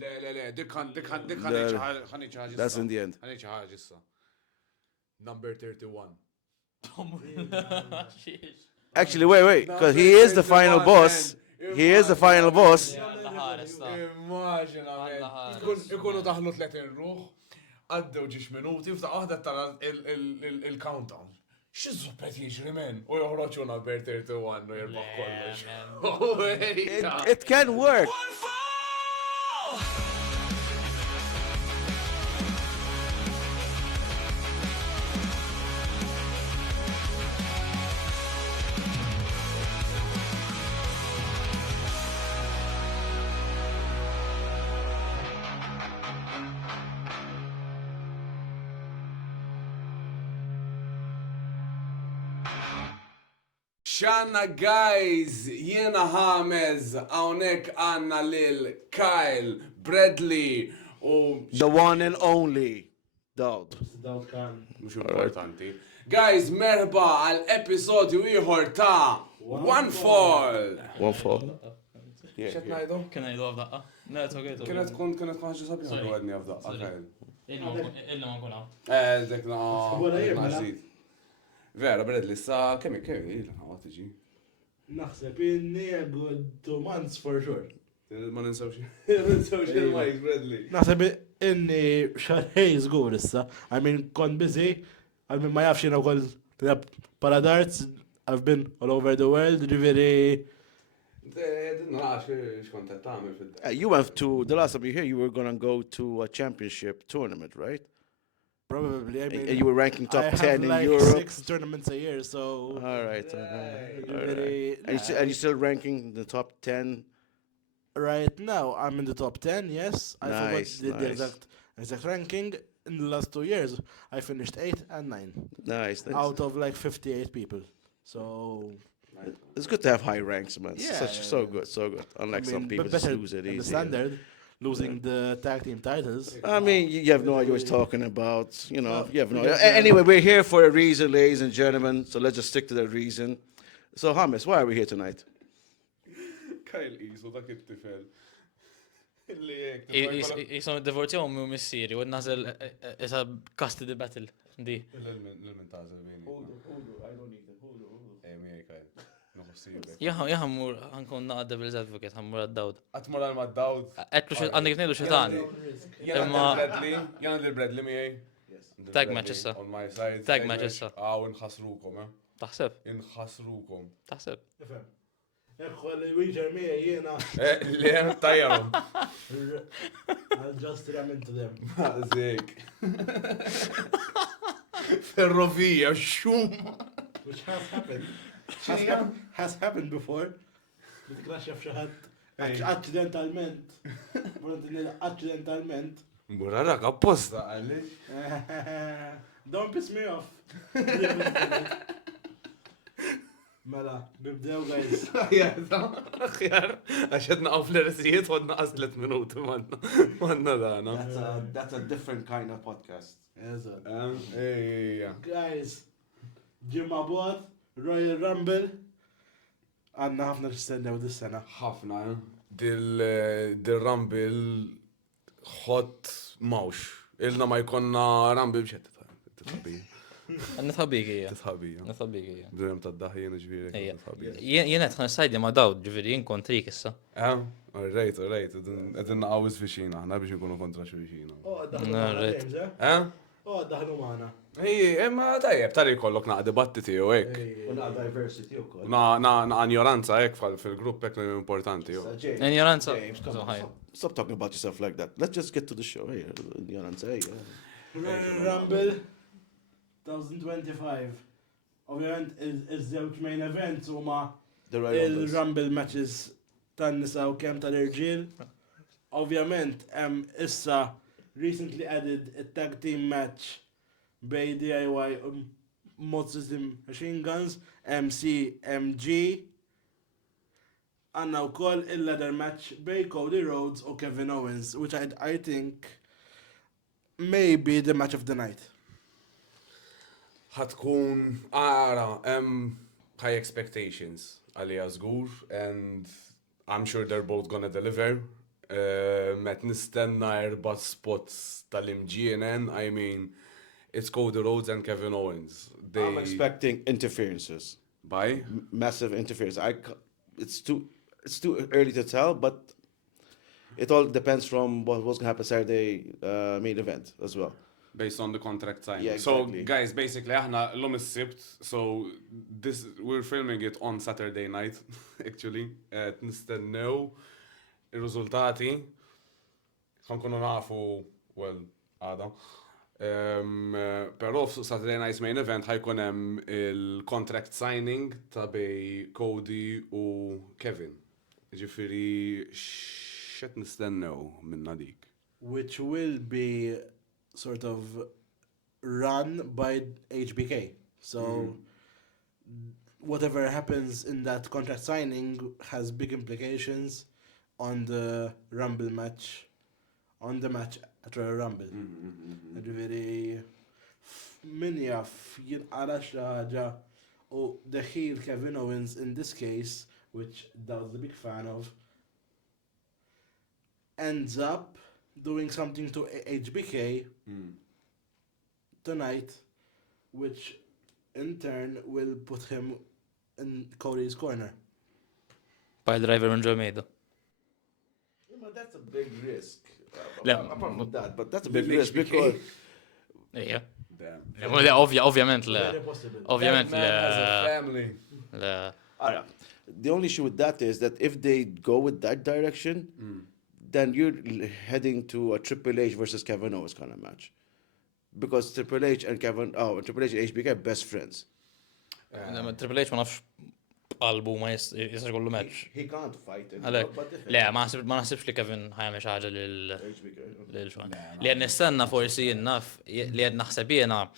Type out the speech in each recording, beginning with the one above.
Le, dik ħaniċ That's in the end. ħaniċ ħaġa issa. Number 31. Actually, wait, because he is the final boss. He is the final boss. Immaġina, ikunu daħlu 30 ruħ, għaddew ġiex minuti, u f'ta' waħda tara il-countdown. X'iżuppet jiġri men? U joħroġu number 31 u jirbaħ kollox. It can work. Xanna guys, jiena ħamez, għawnek għanna lil Kyle, Bradley u... The one and only. Dawd. Mux importanti. Guys, merħba għal episodju ieħor ta' One Fall. One fall. Xet najdu? Kien għajdu għafdaqqa? Ne, t-għajdu. Kienet ħaġa sabiħa għadni għafdaqqa, Kyle. Illa ma nkun għaw. Dek naħżid. Vera, Bradley, sa' kemmi, għawat iġi. Naħseb inni a good 2 months for sure. Ma ninsawx il-Mike, Bradley. Naħseb inni xarħej zgur issa. I mean, kon busy. I mean, ma jafx jina u koll pala darts. I've been all over the world, ġiviri. You went to, the last time you were here, you were going to go to a championship tournament, right? Probably, I mean. And you were ranking top 10 in I have Europe. like 6 tournaments a year, so. All right. Very, And you're still ranking in the top 10? right now, I'm in the top 10, yes. I Nice, forgot the nice. exact ranking. In the last 2 years, I finished 8 and 9 Nice. out of like 58 people. So. It's good to have high ranks, man. Yeah. So good, so good. Unlike some people just better lose it than easy. the standard, losing the tag team titles. I mean, you have no idea what you're talking about. You know, you have no idea. because, Anyway, we're here for a reason, ladies and gentlemen. So let's just stick to that reason. So, Hamis, why are we here tonight? Kyle Isu, dak it-tifel. Jisom id-divorzjaw mu missieri, u nazel isa custody battle. Di. L-elementaza bini. I don't need it. Ejmi, Kyle. Nuħossibek. Jaħammur għankun naqa devil's advocate, ħammur għad-dawd. Għatmur għal-mad-dawd. Għetlu għandek nejlu xetan. Jana l-Bradley miej. Tag match issa. On my side. Tag match issa. Inħasrukom, Taħseb, Inħasrukom. taħseb. Ekku li wieġer mija jiena. Le, tajjarom. I'll just ram into them. Zik. Ferrovija, xum. Which has happened. Has happened before. Nitkraxxa f'xaħat accidentalment. Accidentalment. Burarak, apposta, għalli. Don't piss me off. Mela, nibdew guys. Aħjar, għaxed naqaw fl-resijiet u għadna 3 minuti manna dana. That's a different kind of podcast. Ejja. Guys, ġimma bot, Royal Rumble. Għanna ħafna ċistennew dis-sena. ħafna, dil-Rumble ħot mawx. Ilna ma jkonna Rumble bċet. Nitħabik Titħabija. Nitħabik Dinem ta' d-daħjien ġviri. Jenet ħan sajdja ma dawd, ġiviri, jien kontrik issa. Rejt. Għedin naqawis fiċina, ħna biex nkunu kontra xurxina. Daħlu maħna James, daħlu maħna. Ma tajjeb, tari kollok naq dibattiti u ek. Una diversity u koll. Na ignoranza ek fil-grupp ek importanti. Ignoranza. Stop talking about yourself like that. Let's just get to the show. Hey, Royal Rumble 2025. Ovvijament, iż-żewġ main events huma il-Rumble matches tan-nisa u kemm tal-irġiel. Ovvjament, hemm issa recently added a-tag team match bej DIY Mod System Machine Guns, MCMG. Għanna wkoll il-ladder match bej Cody Rhodes u Kevin Owens, which I think may be the match of the night. ħatkun high expectations għalija żgur, and I'm sure they're both gonna deliver. met nistenna 4 spots tal-imġienen, I mean, it's Cody Rhodes and Kevin Owens. I'm expecting interferences. By? Massive interference. It's too early to tell, but it all depends from what's going to happen Saturday main event as well. Based on the contract signing. Yeah, So, exactly. guys, basically, aħna l-lum is-sibt, so we're filming it on Saturday night, actually. Nistennew il-riżultati. Ħankunu nafu, well, għada. Però Saturday night's main event ħajkun hemm il-contract signing ta' bej Cody u Kevin. Ġifieri x'qed nistennew minna dik. Which will be sort of run by HBK. So whatever happens in that contract signing has big implications on the Rumble match, on the match at Royal Rumble. Ġifieri min jaf jinqara xi ħaġa u the heel Kevin Owens in this case, which Daw's a big fan of, ends up doing something to HBK tonight, which in turn will put him in Cody's corner. By driver on Joe Maido. But that's a big risk. Yeah. Apart from that, but that's a big risk because Yeah. Damn. Ovvjament le. Very possible. Ovvjament That man has a le. family. Le. the only issue with that is that if they go with that direction, then you're heading to a Triple H versus Kevin Owens kind of match. Because Triple H and Triple H and HBK are best friends. Triple H ma nafx qalbu ma jistax kollu match. He can't fight him. Għalek, but if- le, ma naħsibx li Kevin ħajme xaġa HBK. lil-xwan. Li għed nistenna forsi jinnaf, li għed naħseb jena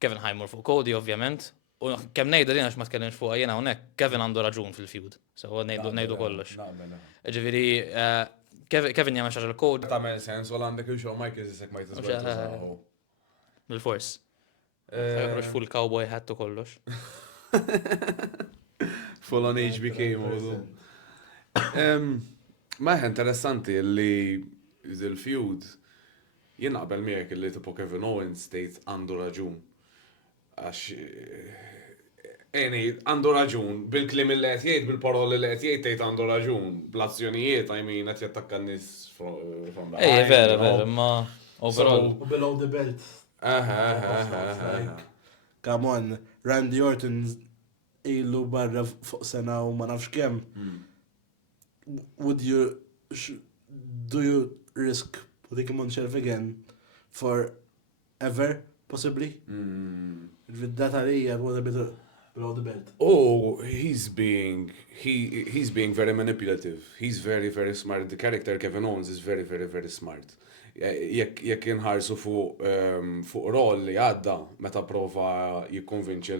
Kevin ħajmur fuq Cody, ovvjament. U kem nejda li għax ma tkellimx fuq jena unek, Kevin għandu raġun fil-feud. So nejdu kollox. Ġiviri, Kevin jgħamil xaġa l-Cody Tamel sens, u għandek il-show Mike jizisek ma jtizbet. bil-fors. Għabrux full cowboy hat u kollox. Full on HBK modu. Maħ interessanti li il-feud jien naqbel miegħek li tipo Kevin Owens tgħid għandu raġun. Għax għandu raġun bil-klim li qed jgħid, bil-paroli li qed jgħid tgħid għandu raġun, bl-azzjonijiet I mean qed jattakka n-nies from behind. Vera, ma overall. Below the belt. Come on, Randy Orton ilu barra fuq sena u ma nafx kemm. Do you risk putting him on shelf again forever, possibly? With that area, what a bit below the belt. Oh, he's being very manipulative. He's very, very smart. The character Kevin Owens is very, very, very smart. Jekk inħarsu fuq rol li għadda meta prova jikkonvinċi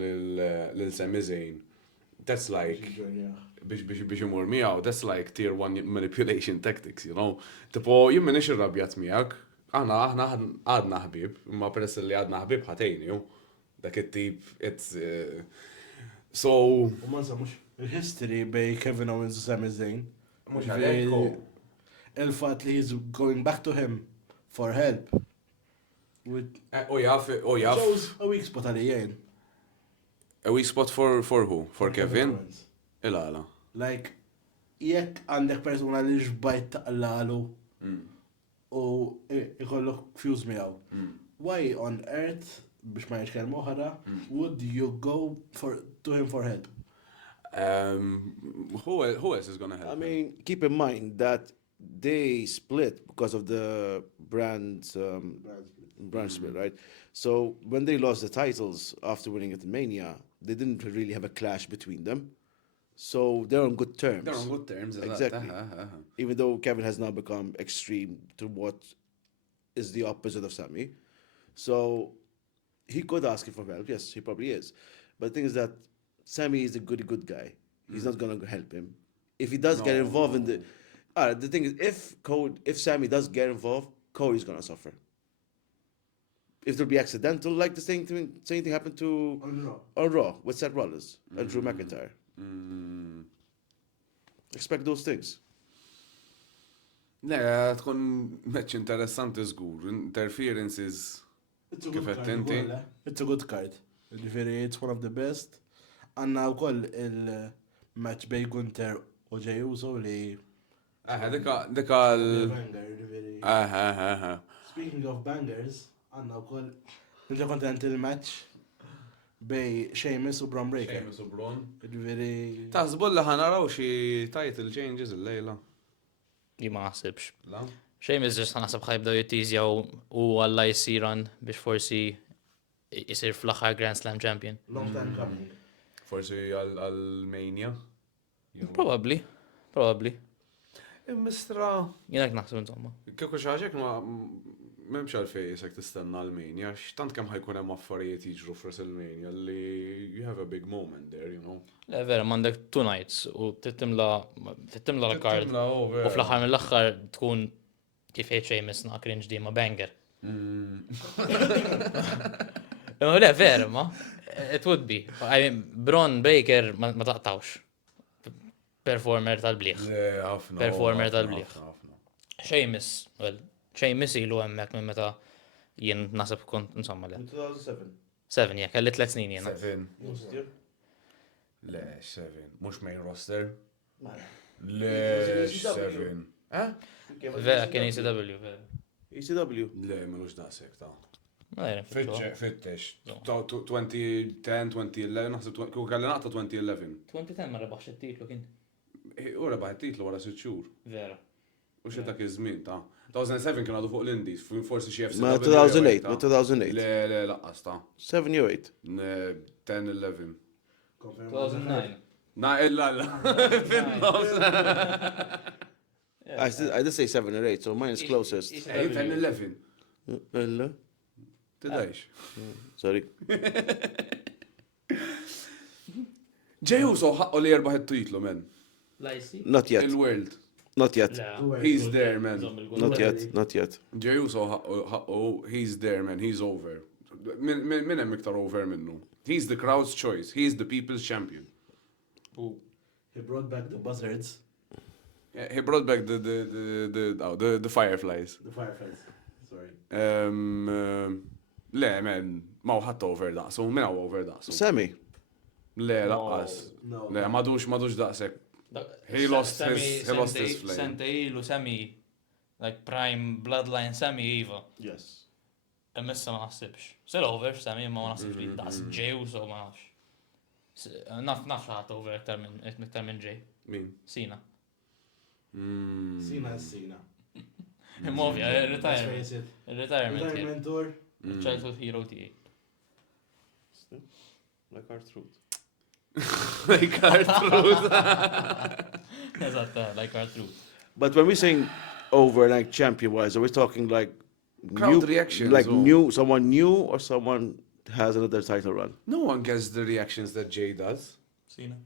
lil Sami Zayn. That's like biex imur miegħu, that's like tier 1 manipulation tactics, you know. Tipo jien minix irrabjat miegħek, aħna għadna ħbib, imma peress li għadna ħbib ħatejni, dak it-tip it's so U ma nsamux il-history bej Kevin Owens u Sami Zayn. mhux għalhekk. Il-fatt li he's going back to him for help. Oh jaf. Shows a weak spot għalijajn. A weak spot for who? For Kevin? Il-għala. Like, jekk għandek persona li ġbajt taqlalu u ikollok fuse miegħu. Why on earth, biex ma jxkelmu oħra, would you go to him for help? Who else is gonna help? I mean, keep in mind that they split because of the brand split, right? So when they lost the titles after winning it in Mania, they didn't really have a clash between them. So they're on good terms. They're on good terms. Exactly. Even though Kevin has now become extreme to what is the opposite of Sami. So he could ask him for help. Yes, he probably is. But the thing is that Sami is a good guy. He's not going to help him. If he does get involved in the thing is, if Sami does get involved, Cody's going to suffer. If there'll be accidental, like the same thing happened to on Raw with Seth Rollins and Drew McIntyre. Expect those things. Le, tkun match interessanti żgur. Interferences. It's a Kif good qed card inti? ukoll, eh? It's a good card. Ġifieri, it's one of the best. Għanna wkoll il-match bej Gunter u Jey Uso li Dika l. banger, ġifieri. Aha. Speaking of bangers, għanna wkoll inġa kontent il-match bej Sheamus u Braun Breaker. Seamus u Braun. Ġifieri. Taħsbu li ħanaraw xi title changes il-lejla. Li ma naħsibx. La? Seamus ġest naħseb ħajbdaw jittizjaw u għalla jisiran biex forsi jisir fl-axar Grand Slam champion. Long time coming. Forsi għal-Mania. Probably. Mistra. Jenak naħseb insomma. Kieku xaġek ma memx għalfej jisek tistenna l-Mania, x'tant kemm ħajkun hemm affarijiet jiġru f'WrestleMania li you have a big moment there, you know. Le vera, mandek 2 nights u tittimla l-kard. U fl-axar mill-axar tkun kif jgħid Seamus na cringe di ma banger. Ma le, vera, ma. It would be. I mean, Braun Breaker ma taqtawx. Performer tal-bliħ. Performer tal-bliħ. Seamus, well, Seamus ilu hemmhekk minn meta jien nasib kont insomma le. 2007. 7 jekk, kelli 3 snin jiena. 7. Le, 7. Mhux main roster. Le, 7. Vera kien ECW, vera. ECW. Le, melux daqshekk ta'. Ma jien Fittex. 2010, 2011, naħseb kieku kelli naqta 2011. 2010 ma rebaħx it-titlu kien. U rebaħ it-titlu wara 6 xhur. Vera. U xi dak iż-żmien ta'. 2007 kien għadu fuq l-Indies, forsi xi FCW. Ma 2008, ma 2008. Le, laqqas ta'. 7 or 8. 10, 11. 2009. Na, illa. Fin-nofs. I did say 7 or 8, so mine is closest. 10, 11. Illa. Tidajx. Sorry. Jey Uso ħaqqu li jerbaħ it-titlu, men. Lajsi? Not yet. Il-world. Not yet. He's there, man. Not yet. Not yet. Jey Uso ħaqqu, he's there, man. He's over. Min hemm iktar over minnu. He's the crowd's choice. He's the people's champion. He brought back the buzzards. Yeah, he brought back the fireflies. The fireflies. Sorry. Le, man, ma ħadd over daqsu, min hawn over daqsu. Sammy. Le, laqqas. No. Le, madux daqsek. He lost his flame. Sente ilu Sami, like prime bloodline Sami Iva. Yes. Emissa ma naħsibx. Sel over Sami ma naħsibx li daqs Jey Uso ma nafx. Naf ħadd over iktar minn Jey. Min? Sina. Sina is Sina. Movja, Let's face it. retirement. Retirement tour. Childhood hero tiegħi. Like our truth. Like our truth. Eżatt, like our truth. But when we're saying over, like champion-wise, are we talking like Crowd reactions, like or- someone new, or someone has another title run? No one gets the reactions that Jay does. Sina.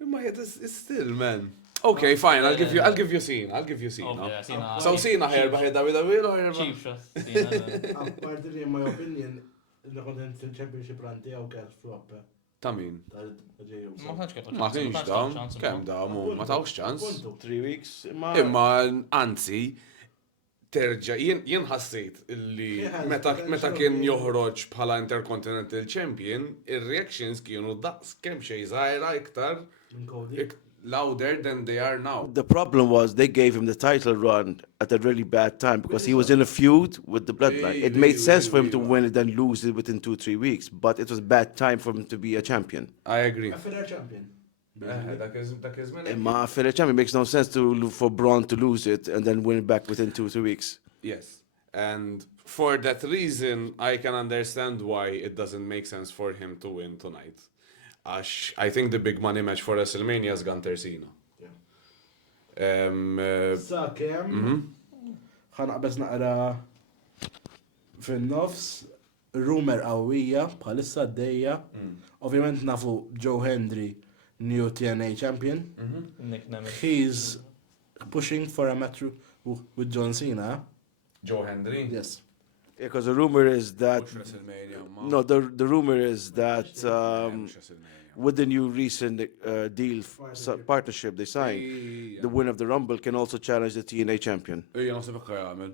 It's still, man. Okay, fine. I'll give you scene. Okay, Sina. So Sina ħerbaħ WWE or ħerbaħ? Cheap shot. Sina. Apparti li, in my opinion, il-content fil-championship run tiegħu kien flop. Ta' min? tal-Jey Uso. Ma tantx kien. Ma kienx da, kemm da, ma tawx ċans. Puntu. 3 weeks. Imma anzi, terġa' jien ħassejt illi meta kien joħroġ bħala Intercontinental Champion, ir-reactions kienu daqs kemm xejn żgħira iktar Minn Cody. louder than they are now. The problem was they gave him the title run at a really bad time because he was in a feud with the bloodline. It made sense for him to win it and lose it within 2-3 weeks, but it was bad time for him to be a champion. I agree. A filler champion. Dak iż minn. Ma for a champion, it makes no sense for Braun to lose it and then win it back within 2-3 weeks. Yes. And for that reason, I can understand why it doesn't make sense for him to win tonight. I think the big money match for WrestleMania is Gunter Cena. Sa kem, ħanaqbess naqra fin-nofs, rumor qawwija bħalissa d-dejja. Ovvjament nafu Joe Hendry, new TNA champion. He's pushing for a match with John Cena. Joe Hendry? Yes. Because the rumor is that WrestleMania. no, the rumor is that with the new recent deal partnership they signed, the winner of the Rumble can also challenge the TNA champion. Ejja, naħseb hekk jagħmel.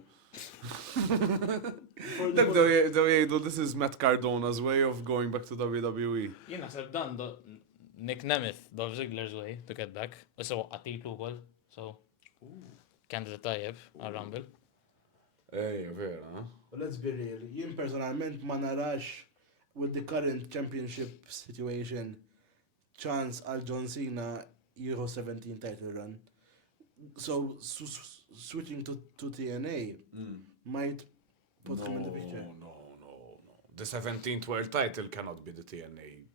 Dak daw jgħidu this is Matt Cardona's way of going back to WWE. Jien naħseb dan Nick Nemeth, Dolph Ziggler's way to get back. Issa waqqatitlu wkoll, so candidate tajjeb għal-Rumble. Ejja, vera. Let's be real, jien personalment ma narax with the current championship situation chance għal John Cena jieħu 17 title run. So switching to TNA might put him in the picture. No. The 17th world title cannot be the TNA.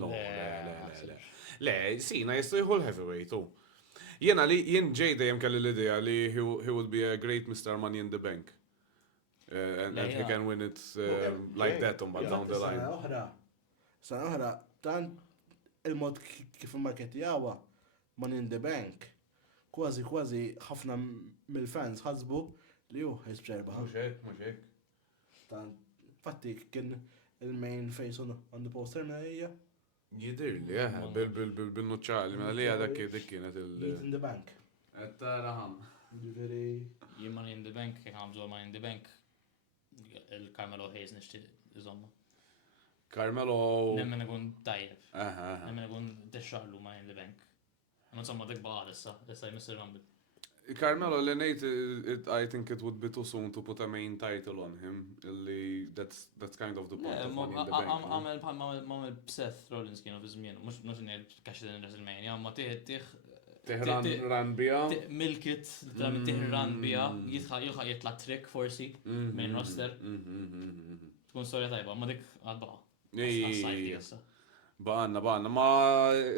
No, le, Cena jista' jieħu l-heavyweight too. Jien ġej dejjem kelli l-idea li he would be a great Mr. Money in the Bank. And he can win it like that down the line. Sana oħra, tan il-mod kif marketjawa Money in the Bank, kważi ħafna mill-fans ħasbu li jisbċerba. Mux hekk. Tan fatti kien il-main face on the poster na hija. Jidir li, bil-nuċċali, ma li dik kienet Money in the Bank. Taraħam. Jien Money in the Bank, kien għamżu Money in the Bank, il-Carmelo Hayes nixtieq iżomma. Carmelo. Nemmen ikun tajjeb. Nemmen ikun dexxarlu Money in the Bank. Insomma dik baqa issa jmisser Rumble. Carmelo, I think it would be too soon to put a main title on him. That's kind of the point of Money in the Bank. Għamel Seth Rollins kienu fi żmien, mhux ngħid kaxi din WrestleMania, ma ran bija. Milkit, ran bija, jitla trick forsi, main roster. Tkun storja tajba, ma dik għad baqa. Baqanna, ma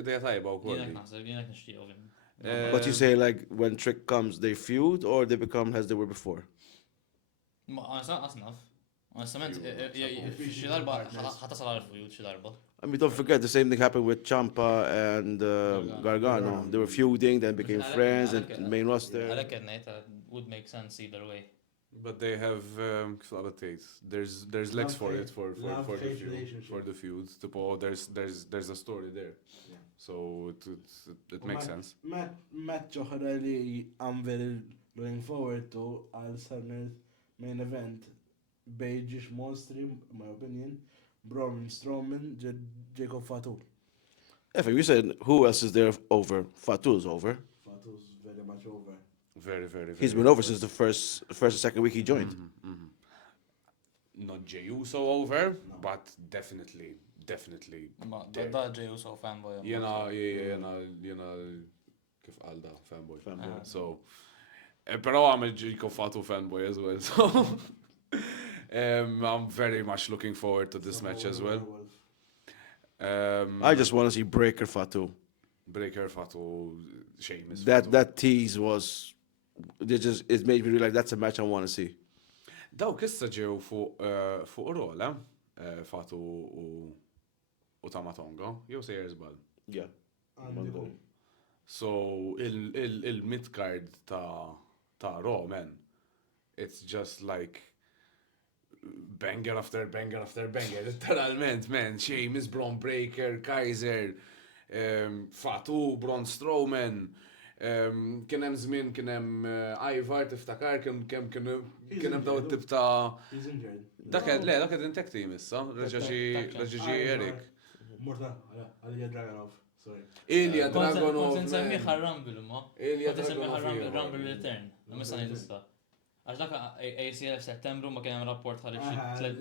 ideja tajba u koll. Jienek nixtieq ovvjament. But you say like when Trick comes, they feud or they become as they were before? Asnaf. Onestament, xi darba ħatasal għal feud xi darba. I mean, don't forget the same thing happened with Ciampa and Gargano. They were feuding, then became friends and main roster. Għalhekk qed ngħid would make sense either way. But they have there's legs for it for the feud. There's a story there. So it makes sense. Match oħra li I'm very looking forward to għal Summer's main event Beige Monstri, in my opinion, Braun Strowman, Jacob Fatu. If you said who else is there over? Fatu's over. Fatu's very much over. Very. He's been over since the first or second week he joined. Not Jey Uso over, but definitely. Da Jey Uso fanboy. Jena kif qalda fanboy. So, pero għamil Jacob Fatu fanboy as well. So, I'm very much looking forward to this match as well. I just want to see Breaker Fatu. Sheamus. That tease was, it made me realize that's a match I want to see. Daw kissa ġew fuq rola, Fatu u Tamatonga, jew se jersbal. Yeah. So il-mid-card ta' Raw, man, it's just like banger after banger after banger. Literalment, man, Sheamus, Braun Breaker, Kaiser, Fatu, Braun Strowman, kien hemm żmien kien hemm Ivar tiftakar kien hemm daw it-tip ta' dak qed intek team issa, reġa' xi Eric. Morta, Ilja Dragunov, sorry. Ilja Dragunov. Kont insemmiħ għar-Rumble imma. Kont insemmiħ għar-Rumble Return. Mista ngħidilha. Għax dak ACL f'Settembru ma kien hemm rapport ħarġ xi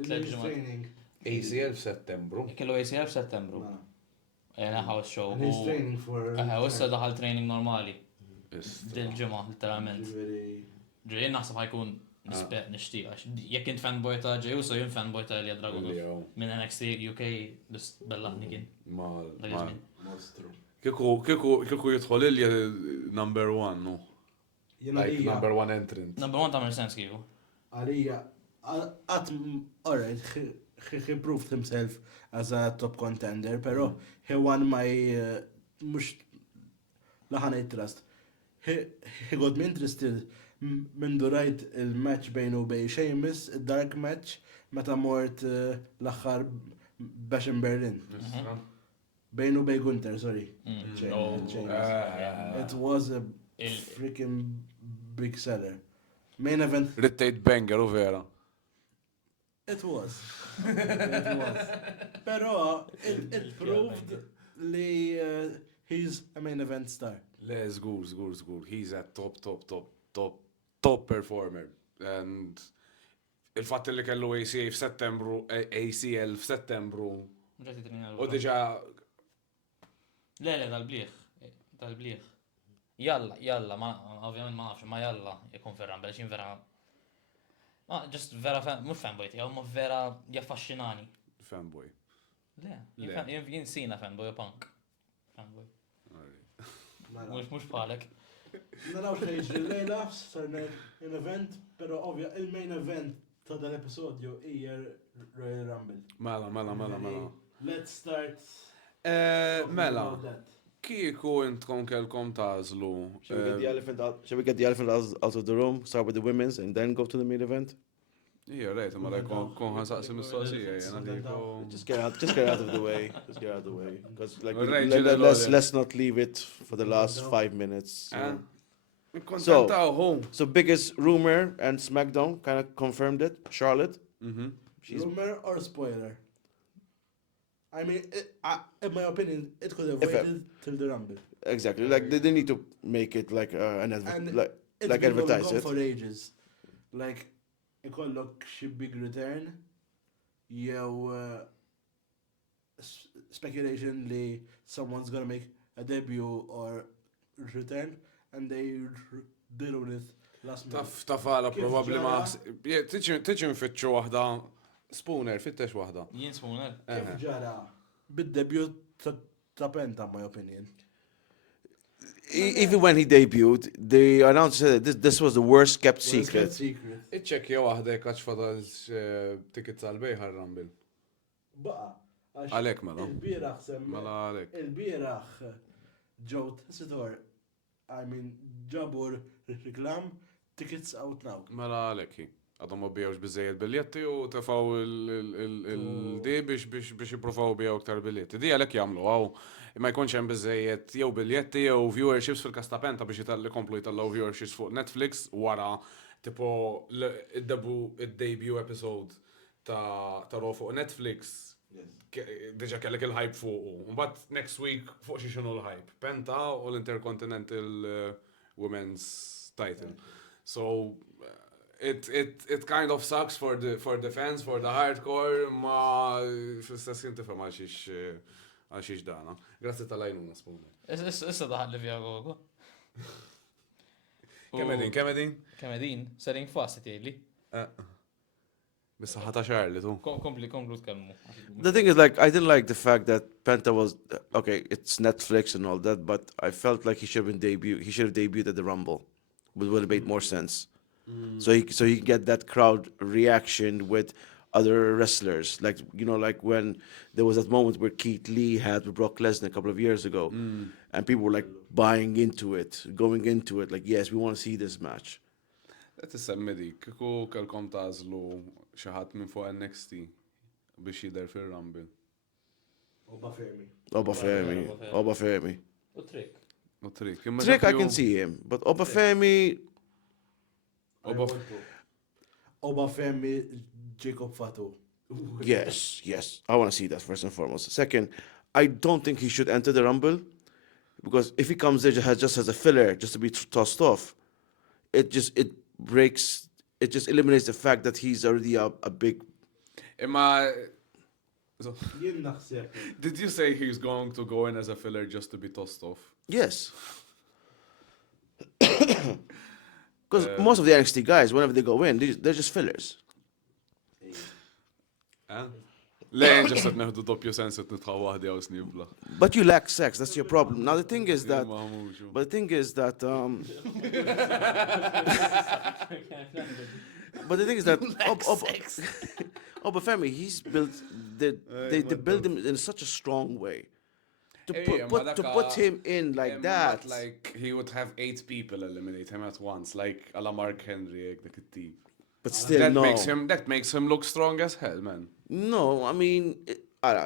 tliet ġimgħat. ACL f'Settembru. Kellu ACL f'Settembru. House show. He's training for. Issa daħal training normali. Dil-ġimgħa literalment. Ġej naħseb ħajkun nixtieq. Jekk int fanboy ta' Jey Uso jien fanboy ta' Ilja Dragunov. Minn NXT UK bellaħni kien. Kieku jidħol Ilja number one, no? Like number one entrant. Number one ta' sens kieku. Għalija, alright, he proved himself as a top contender, pero he won my mux laħan trust. He got me interested minn durajt il-match bejnu bej Sheamus, il-dark match, meta mort l-axħar Bash in Berlin. Bejn u bej Gunter, sorry. No. It was a freaking big seller. Main event. Rittajt banger u vera. It was. It was. Pero it proved li he's a main event star. Le, zgur. He's a top performer. And il-fatt li kellu ACL f'Settembru u diġa Le, dal-bliħ. Jalla, ovvjament ma nafx, ma jalla jekun vera, xin vera. Just vera mux fanboy tiegħu, ma vera jaffaxxinani. fanboy. Le, jien sina fanboy u punk. Fanboy. Mux bħalek. Naraw xejn il-lejla, sarna in-event, pero ovvja il-main event ta' dal-episodju hija Royal Rumble. Mela. Let's start. Mela, kieku intkom kelkom tażlu. Shall we get the elephant out of the room, start with the women's, and then go to the main event? Ija, rejt, ma lej kon ħansaqsi mistoqsija, jena diku. Just get out of the way. Because like, Right, let's not leave it for the last 5 minutes. Kontentaw, So biggest rumor and SmackDown kind of confirmed it. Charlotte. She's Rumor or spoiler? I mean, in my opinion, it could have If I- waited till the Rumble. exactly like they need to make it like an And like been going advertise on it. for ages. Like, ikollok xi big return, jew speculation li someone's gonna make a debut or return, and they did it last minute. Tafala Kif probabli ma. ġara? Tiġi nfittxu wahda. Spooner, fittex wahda. Jien spooner. Kif ġara bid-debut ta' Penta, my opinion. Even when he debuted, they announced that this was the worst kept secret. Iċċekja wahda jekaċ fadal ticket tal-bej ħarrambil. Baqa. Għalek mela. Il-biraħ semma. Mela għalek. Il-biraħ ġew tessitor, I mean, ġabur reklam, tickets out now. Mela għalek hi. Għadhom ma bijawx bizzejed biljetti u tafaw il-di biex jiprofaw bijaw ktar biljetti. Di għalek jamlu, għaw. Ma jkunx hemm biżejjed jew biljetti jew viewerships fil-kastapenta biex jkomplu jitallaw viewerships fuq Netflix wara tipo id-debut episode ta' Raw fuq Netflix. Diġa kellek il-hype fuq. Mbagħad next week fuq xi xinu l-hype. Penta u l-Intercontinental Women's title. So it kind of sucks for the fans, for the hardcore, ma fl-istess jintifhem għal xiex dana. Grazzi tal-għajnuna, spuna. Issa daħal li via gogo. Kemedin? Kemedin, selling fast jgħidli. Bissa ħata xarli tu. Komplu tkellmu. The thing is, like, I didn't like the fact that Penta was okay. It's Netflix and all that, but I felt like he should have debuted at the Rumble. Would have made more sense. So he can get that crowd reaction with other wrestlers, like like when there was that moment where Keith Lee had with Brock Lesnar a couple of years ago, and people were like buying into it, going into it, like yes, we want to see this match. Qed isemmi dik, kieku kelkom tażlu xi ħadd minn fuq NXT biex jidher fir-Rumble. Oba Fermi. U trick. U Trick. Trick, I can see him, but Oba Fermi. Oba Fermi, Jacob Fatu. Yes. I want to see that first and foremost. Second, I don't think he should enter the Rumble, because if he comes there just as a filler, just to be tossed off, it just eliminates the fact that he's already a big. Jien naħseb. Did you say he's going to go in as a filler just to be tossed off? Yes. Because most of the NXT guys, whenever they go in, they're just fillers. Lejn ġasat neħdu doppju sens qed nitħaw waħdi għaw snibla. But you lack sex. That's your problem. Now the thing is that. Oba Fermi, he's built. They build him in such a strong way. To put him in like that. Like he would have 8 people eliminate him at once, like a la Mark Henry, dak it-tip. But still, That makes him look strong as hell, man. No, I mean,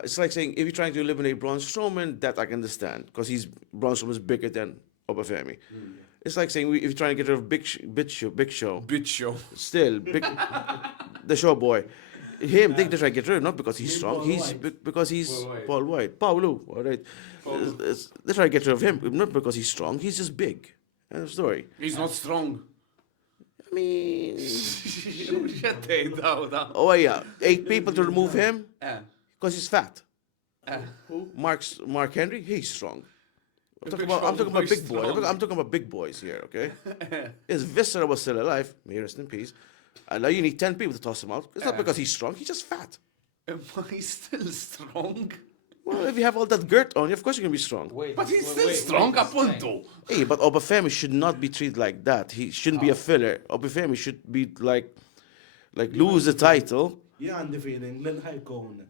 it's like saying if you're trying to eliminate Braun Strowman, that I can understand because Braun Strowman is bigger than Obafemi. It's like saying if you're trying to get rid of Big Show, still big, the show boy. Him, they try to get rid of not because he's strong. Because he's Paul White. Paulo, all right. They try to get rid of him not because he's strong. He's just big. End of story. He's not strong. I mean, Oh, yeah, 8 people to remove him because he's fat. Who? Mark Henry, he's strong. I'm talking about big boys. I'm talking about big boys here, okay? His Viscera was still alive. May he rest in peace. And now you need 10 people to toss him out. It's not because he's strong. He's just fat. He's still strong. Well, if you have all that girt on you, of course you're going to be strong. But he's still strong, appunto. Hey, but Obafemi should not be treated like that. He shouldn't be a filler. Obafemi should be like lose the title. Yeah, għandi feeling l-ħajkun.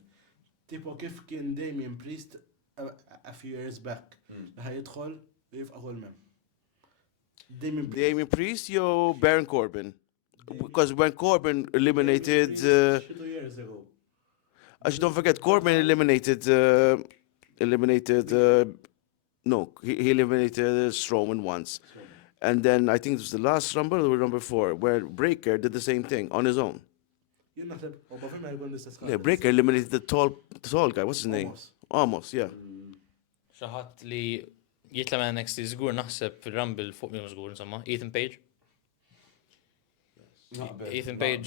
Tipo kif kien Damien Priest a few years back. ħajidħol jifqa' kull mem. Damien Priest, Baron Corbin. Because when Corbin eliminated... 2 years ago. Actually, don't forget, Corbin eliminated... no, he eliminated Strowman once. And then I think it was the last Rumble or Rumble 4, where Breaker did the same thing on his own. Yeah, Breaker eliminated the tall guy. What's his name? Almost, yeah. Xaħat li jitla ma' NXT żgur naħseb fil-Rumble fuq minn żgur insomma, Ethan Page. Ethan Page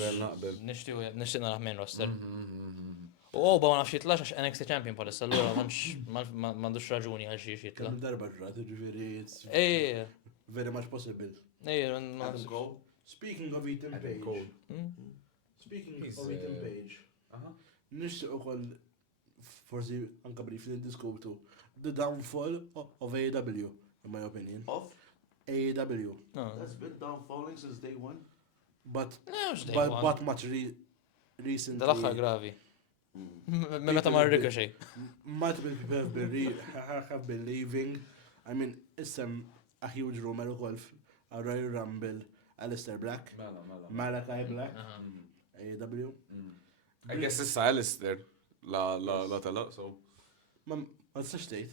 nixtieq naraħ main roster. U ba nafx jitlax għax NXT champion palissa, allura m'għandux raġuni għal xi jitla. Kemm darba ġrat, ġifieri it's very much possible. Speaking of Ethan Page. Speaking of Ethan Page. Nixtieq ukoll forsi anke brief niddiskutu the downfall of AEW, in my opinion. Of? AEW. That's been downfalling since day one. But much recently. Dal-aħħar gravi. Meta ma rrika Multiple people have been leaving. I mean, isem a huge rumor ukoll Royal Rumble, Aleister Black, Malachi Black, AEW. I guess it's Aleister. La tala, so. Ma tistax tgħid.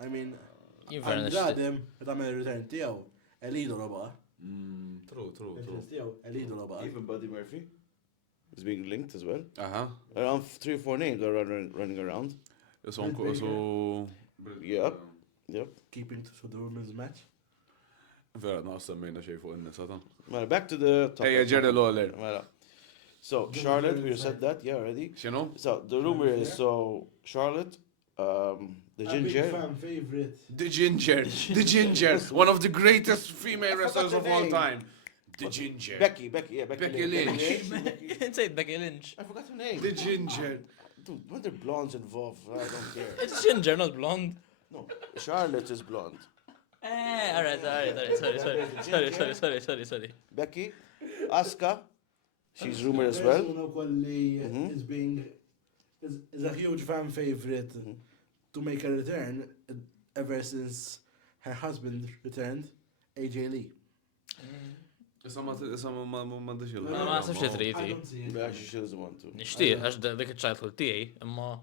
I mean, Jivern tagħmel return tiegħu, Elido roba. True. Elido roba. Even Buddy Murphy is being linked as well. Around 3 or 4 names are running around. Yep. Keeping to the women's match. Vera, naqsam mejna xej fuq in-nisa ta. Well, back to the topic. Hey, Jerry Lawler. Well, so Charlotte, we said that, yeah, already. X'inhu? So the rumor is Charlotte, the Ginger. Big fan favorite. The Ginger. One of the greatest female wrestlers of all time. The Ginger. Becky Lynch. Say Becky Lynch. I forgot her name. The Ginger. Dude, when there blondes involved, I don't care. It's ginger, not blonde. No, Charlotte is blonde. Alright. Sorry. Becky, Asuka, she's rumored as well. Is a huge fan favorite to make a return ever since her husband returned, AJ Lee. Ma nasibx li tridi. Actually, she doesn't want to. Nixtieq għax dik iċ-childhood tiegħi, imma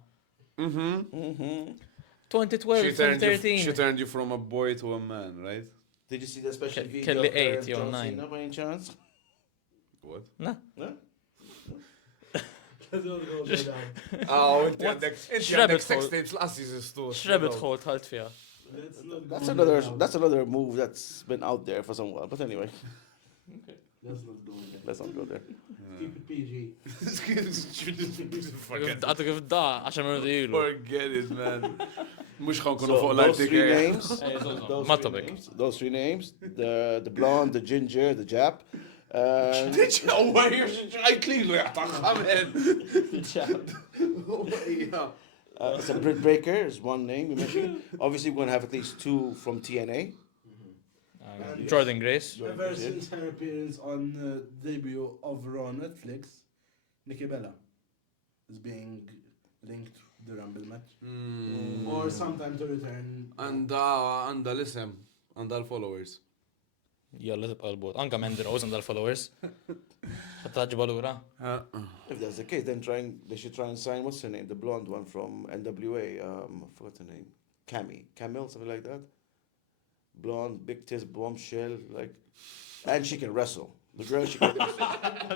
2012, 2013. She turned you from a boy to a man, right? Did you see the special video? Kelly of her 8 and jew John 9. Cena by any chance? What? No. Inti għandek sex tapes laqas jizistu. X'rabbit hole tħalt fiha. That's another move that's been out there for some while. But anyway, let's not go there. Keep it PG. Għatu kif da, 10 minuti ilu. Forget it, man. Mux ħankunu So fuq those l-artik. 3 names, Ma topic. those 3 names, the blonde, the ginger, the Jap. Diċ, għuwa jirġajt li lu jgħataħħamen. So Britt Baker is one name you mentioned. Obviously, we're going to have at least 2 from TNA. Jordan Grace. Ever since her appearance on the debut of Raw on Netflix, Nikki Bella is being linked to the Rumble match. Or sometime to return. Għanda l-isem, għanda l-followers. Jalla tibqa l-bot. Anka Mandy Rose għandha l-followers. Ħattaġi balura. If that's the case, then they should try and sign, what's her name? The blonde one from NWA. I forgot her name. Camille, something like that. Blonde, big tits, bombshell, like, and she can wrestle. The girl, she can wrestle.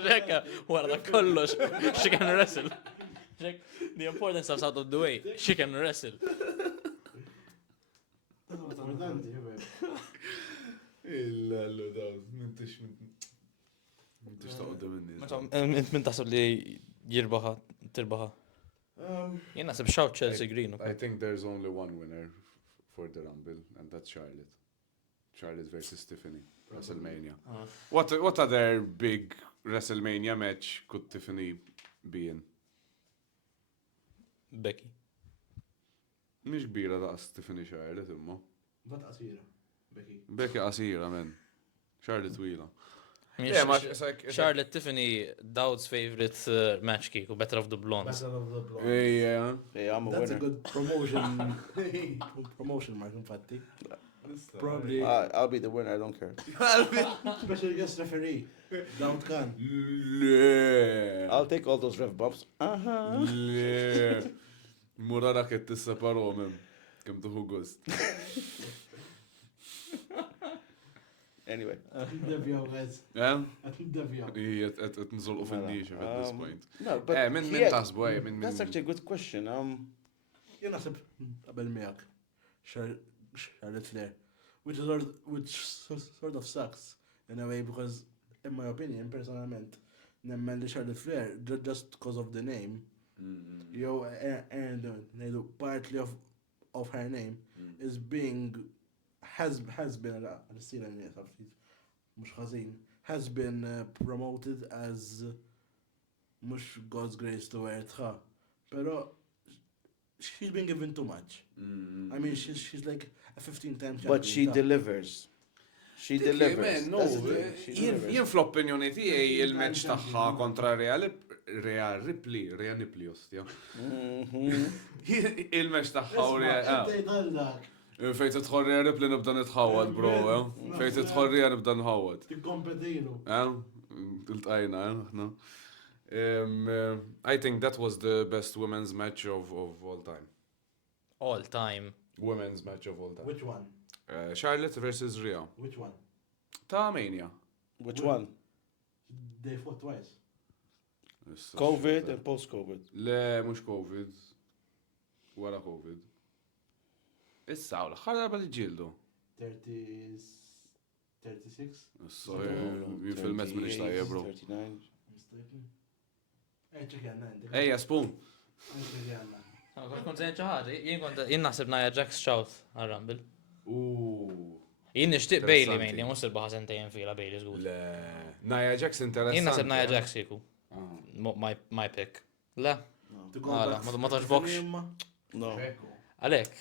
Rekka, wara kollox, she can wrestle. The importance of out of the way, she can wrestle. Il-lallu daw, mintix taqqa minni. Min taħseb li jirbaħa, tirbaħa. Jien naħseb xaw Chelsea Green. I think there's only one winner for the Rumble, and that's Charlotte. Charlotte versus Tiffany, WrestleMania. What other big WrestleMania match could Tiffany be in? Becky. Mhix kbira daqs Tiffany Charlotte imma. Bat qasira, Becky. Becky qasira men. Charlotte twila. Charlotte Tiffany, Dowd's favorite match kick, better of the blondes. Battle of the Blondes. Yeah. Hey, I'm a That's a winner. good promotion, Mark, infatti. Probably I'll be the winner, I don't care. special guest referee. Dowd Khan. Le. I'll take all those ref bumps. Uh-huh. Le. Murara qed tisseparu minn. Kemm tuħu gost. Anyway. Devjaw, guys. Eh? Devjaw. Qed nżolqu fin-nixa at this point. No, but Min yeah, taħsbu minn that's actually a good question. Jena sib qabel miegħek Charlotte Flair, which sort of sucks in a way because in my opinion, personalment, nemmen li Charlotte Flair just because of the name, jew and partly of her name is being has been mhux ħażin has been promoted as mhux God's grace to wear tħa. Pero she's been given too much. I mean, she's like a 15-time champion. But she delivers. She delivers. No, That's the thing, she delivers. jien fl-opinjoni tiegħi il-match tagħha kontra Rhea Ripley, ostja. Il-match tagħha u Rhea. Fejn tidħol Rhea Ripley nibda nitħawad, bro. Fejn tidħol Rhea nibda nħawad. Tikkompetilu. Il-tqajna, aħna. I think that was the best women's match of all time. All time. Women's match of all time. Which one? Charlotte versus Rhea. Which one? Ta' Mania. Which one? They fought twice. COVID and post-COVID. Le, mux COVID. Wara COVID. Issa, l-ħar darba li ġildu. 36? Issa, jien fil-met minn ixtajja, bro. 39. Ejja, spoon. Kont sejn ċaħġa, jien naħseb Nia Jax xawt għal-Rumble. Jien nishtiq Bailey mejn li musir baħa sentejn fila Bailey zgur. Le, Nia Jax interessanti. Jien naħseb Nia Jax jiku. My pick. Le? Ma taġbokx. No. Għalek.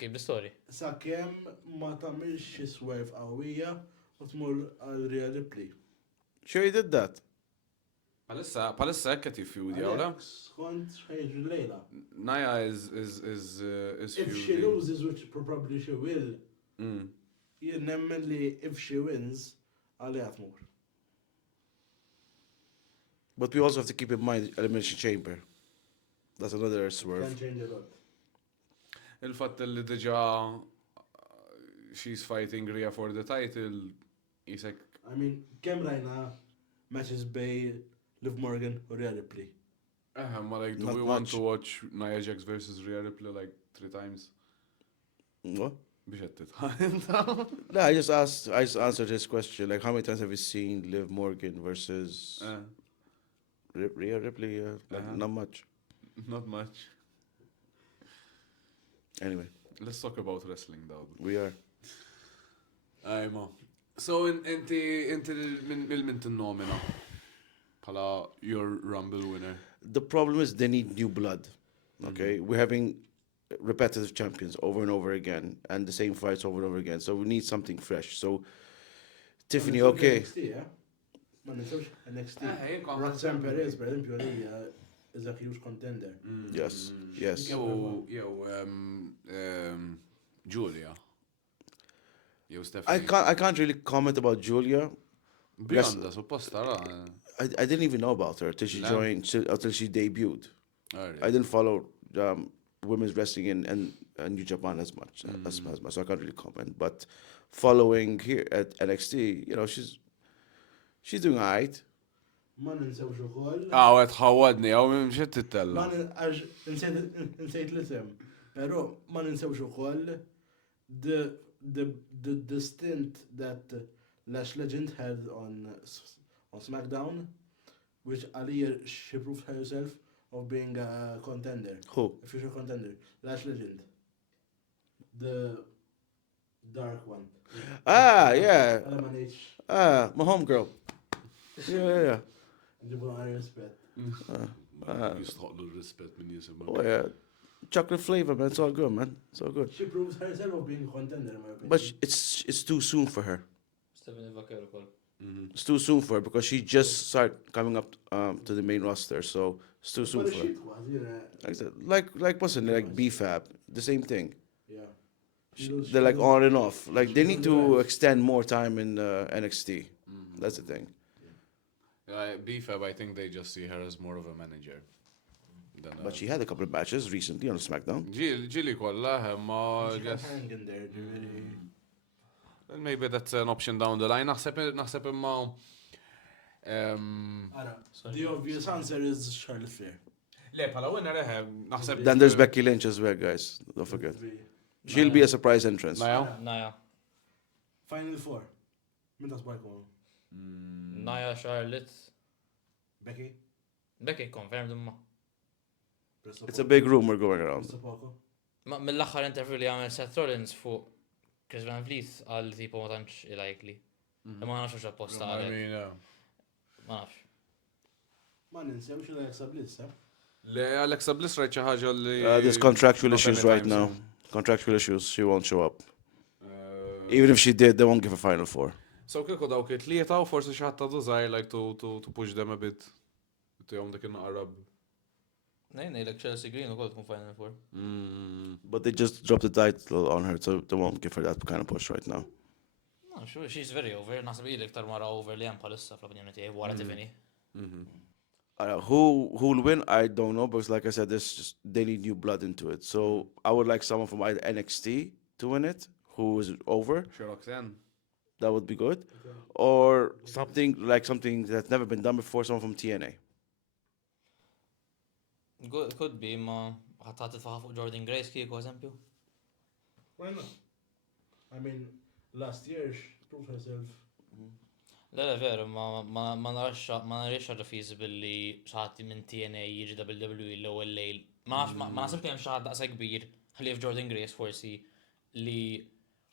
Kif l-story. Sa' kem ma tamilx xi swerv qawwija u tmur għal Rhea Ripley. Sure you did that? Palissa ekka tifjudja, ula? Skont xejn lejla. Nia is If she loses, which probably she will, jien nemmen li if she wins, għalija tmur. But we also have to keep in mind Elimination Chamber. That's another swerve. Can change a lot. Il-fatt li diġa she's fighting Rhea for the title, jisek. I mean, kem rajna matches bej Liv Morgan u Rhea Ripley. Ma like, do Not we want much. to watch Nia Jax versus Rhea Ripley like 3 times? What? Biex għettit. No, I just answered his question. Like, how many times have you seen Liv Morgan versus Rhea Ripley? Not much. Not much. Anyway, Let's talk about wrestling though. we are. Ajma. So, inti min t-nomina pala your Rumble winner. The problem is they need new blood. Okay, we're having repetitive champions over and over again, and the same fights over and over again. So we need something fresh. So Tiffany, okay. Ma nisawx NXT. Roxanne Perez, per esempio, li is a huge contender. Yes, yes. Julia. Jew Stephanie. I can't really comment about Julia. Bjanda, supposta, ra. I didn't even know about her till she No. joined, until she debuted. Alright. I didn't follow women's wrestling in New Japan as much, as much, so I can't really comment. But following here at NXT, you know, she's doing alright. Ma ninsewx ukoll. Għet ħawadni, għaw mimxiet tittella. Nsejt l-isem. Pero ma ninsewx ukoll the stint that Lash Legend had on SmackDown, which Aliyah she proved herself of being a contender, Who? a future contender. Lash Legend, the dark one. Ah, yeah. LMNH. Ah, my homegirl. Yeah. Ġibu għaj rispet. Jistħoqlu l-rispet minn jisimma. Oh, yeah. Chocolate flavor, man. It's all good, man. It's all good. She proves herself of being a contender, in my opinion. But it's too soon for her. Stephanie Vaquero ukoll. It's too soon for her because she just started coming up to the main roster, so it's too soon But for her. shit was, you know, Like what's it, like BFAB, the same thing. yeah. They're like on and off. Like they need to extend more time in NXT. That's the thing. BFAB, I think they just see her as more of a manager. But she had a couple of matches recently on SmackDown. Ġili kolla, ma She can just... hang in there, really. Maybe that's an option down the line. Naħseb imma... Ara, the obvious answer is Charlotte Flair. Le, pala winna leħe, naħseb... Then there's Becky Lynch as well, guys. Don't forget. She'll be a surprise entrance. Naja? Naya. Final Four. Min tasbajkom? Naya, Charlotte. Becky? Becky, confirmed imma. It's a big rumor going around. Mr. Poco? Ma mill-axħar interview li għamel Seth Rollins fuq Chris Van Vliet għal tipo ma tantx likely. Ma nafx xa posta I għalek. mean, Ma nafx. Ma ninsewx l-Alexa Bliss, eh? Le, Alexa Bliss rajt xi ħaġa li... There's contractual not issues anytime right now. soon. Contractual issues. She won't show up. Uh, Even if she did, they won't give a final four. So kieku dawk it-tlieta u forsi xi ħadd ta' dużaj like to push them a bit. Tihom dik in-naqrab. Nejlek Chelsea Green u kol tkun Final Four. But they just dropped the title on her, so they won't give her that kind of push right now. No, sure, she's very over. Naħseb ili iktar mara over li hemm bħalissa fl-opinjoni tiegħi wara Tiffany. Who'll win? I don't know, because like I said, they need new blood into it. So I would like someone from either NXT to win it, who is over. Sherlock then. That would be good. Or something that's never been done before, someone from TNA. Could be, ma ħattat titfaħa fuq Jordan Grace kieku eżempju. Why not? I mean, last year she proved herself. Le, veru, ma narix ħaġa feasible li xaħati minn TNA jiġi WWE l-ewwel lejl. Ma nasib li hemm xi ħadd daqsa kbir ħlief Jordan Grace forsi li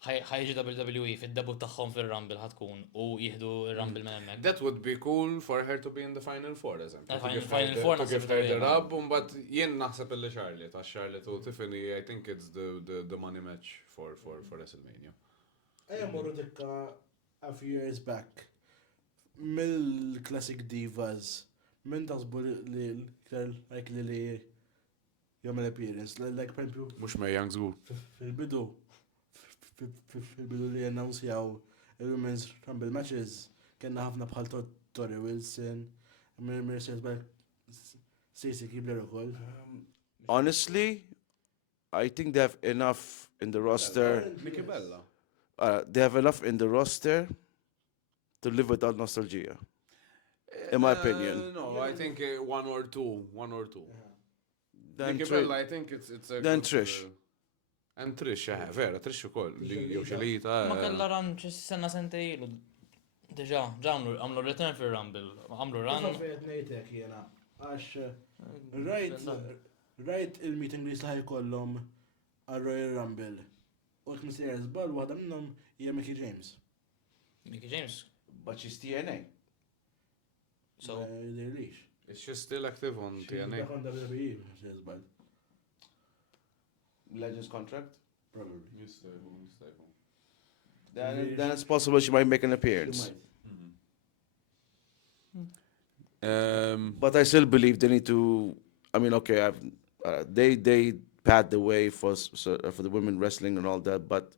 ħajġi WWE fid-debut tagħhom fir-Rumble ħatkun u jieħdu r-Rumble minn hemmhekk. That would be cool for her to be in the Final Four, eżempju. Final Four To give naħseb her the tajjeb. rub, but jien naħseb illi Charlotte, għax Charlotte u Tiffany, I think it's the money match for WrestleMania. Ejja morru dikka a few years back. Mill-classic divas, min tasbu li jagħmel appearance, like per esempio Mhux Mae Young żgur. fil-bidu li announcjaw il-Women's Rumble matches, kena ħafna bħal Tori Wilson, Mercedes Stacey Keibler ukoll. Honestly, I think they have enough in the roster. Nikki Bella. They have enough in the roster to live without nostalgia. In my opinion. No, I think one or two. Then Nikki Tri- Bella, I think it's a Then good, Trish. And Trish, vera, Trish ukoll. Li jew xelita. Ma kellha ran sena sentej ilu. Deġa, għamlu return fir-Rumble. Għamlu ran. Fejt nejtek jena, għax rajt il-meeting li saħi kollom għal-Royal Rumble. U t-misteri zbal, waħda minnom hija Mickey James. Mickey James. But she's TNA. So, Dirlix. Is she still active on TNA? Dakon WWE, misteri zbal. Legends contract? Probably. Then it's possible she might make an She appearance. might. But I still believe they need to. I mean, okay, they paved the way for the women wrestling and all that, but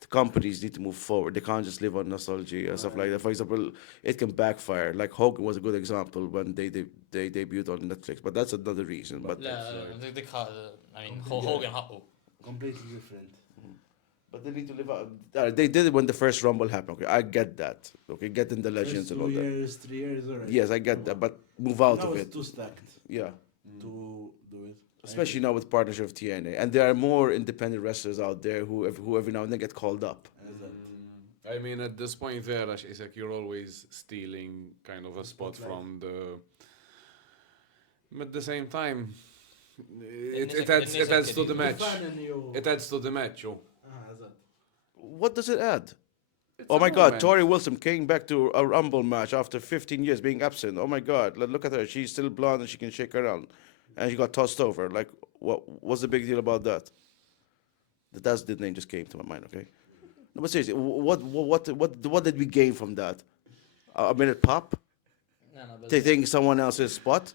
the companies need to move forward. They can't just live on nostalgia and stuff like that. For example, it can backfire. Like Hogan was a good example when they debuted on Netflix, but that's another reason. But Hogan ħaqqu. Completely different. but they need to live out. They did it when the first Rumble happened. Okay, I get that. Okay, getting the legends and all that. 2 years, 3 years, alright. Yes, I get that, but move out Now of it's it. too stacked Yeah. to do it. Especially now with partnership of TNA, and there are more independent wrestlers out there who every now and then get called up. I mean, at this point there, Isaac, you're always stealing kind of a spot from the... But at the same time, it adds to the match. It adds to the match, oh. What does it add? It's Oh a my God, moment. Tori Wilson came back to a Rumble match after 15 years being absent. Oh my God, look at her. She's still blonde and she can shake around. And she got tossed over. Like, what's the big deal about that? That's the name just came to my mind, okay? No, but seriously, what did we gain from that? A minute pop? Taking someone else's spot?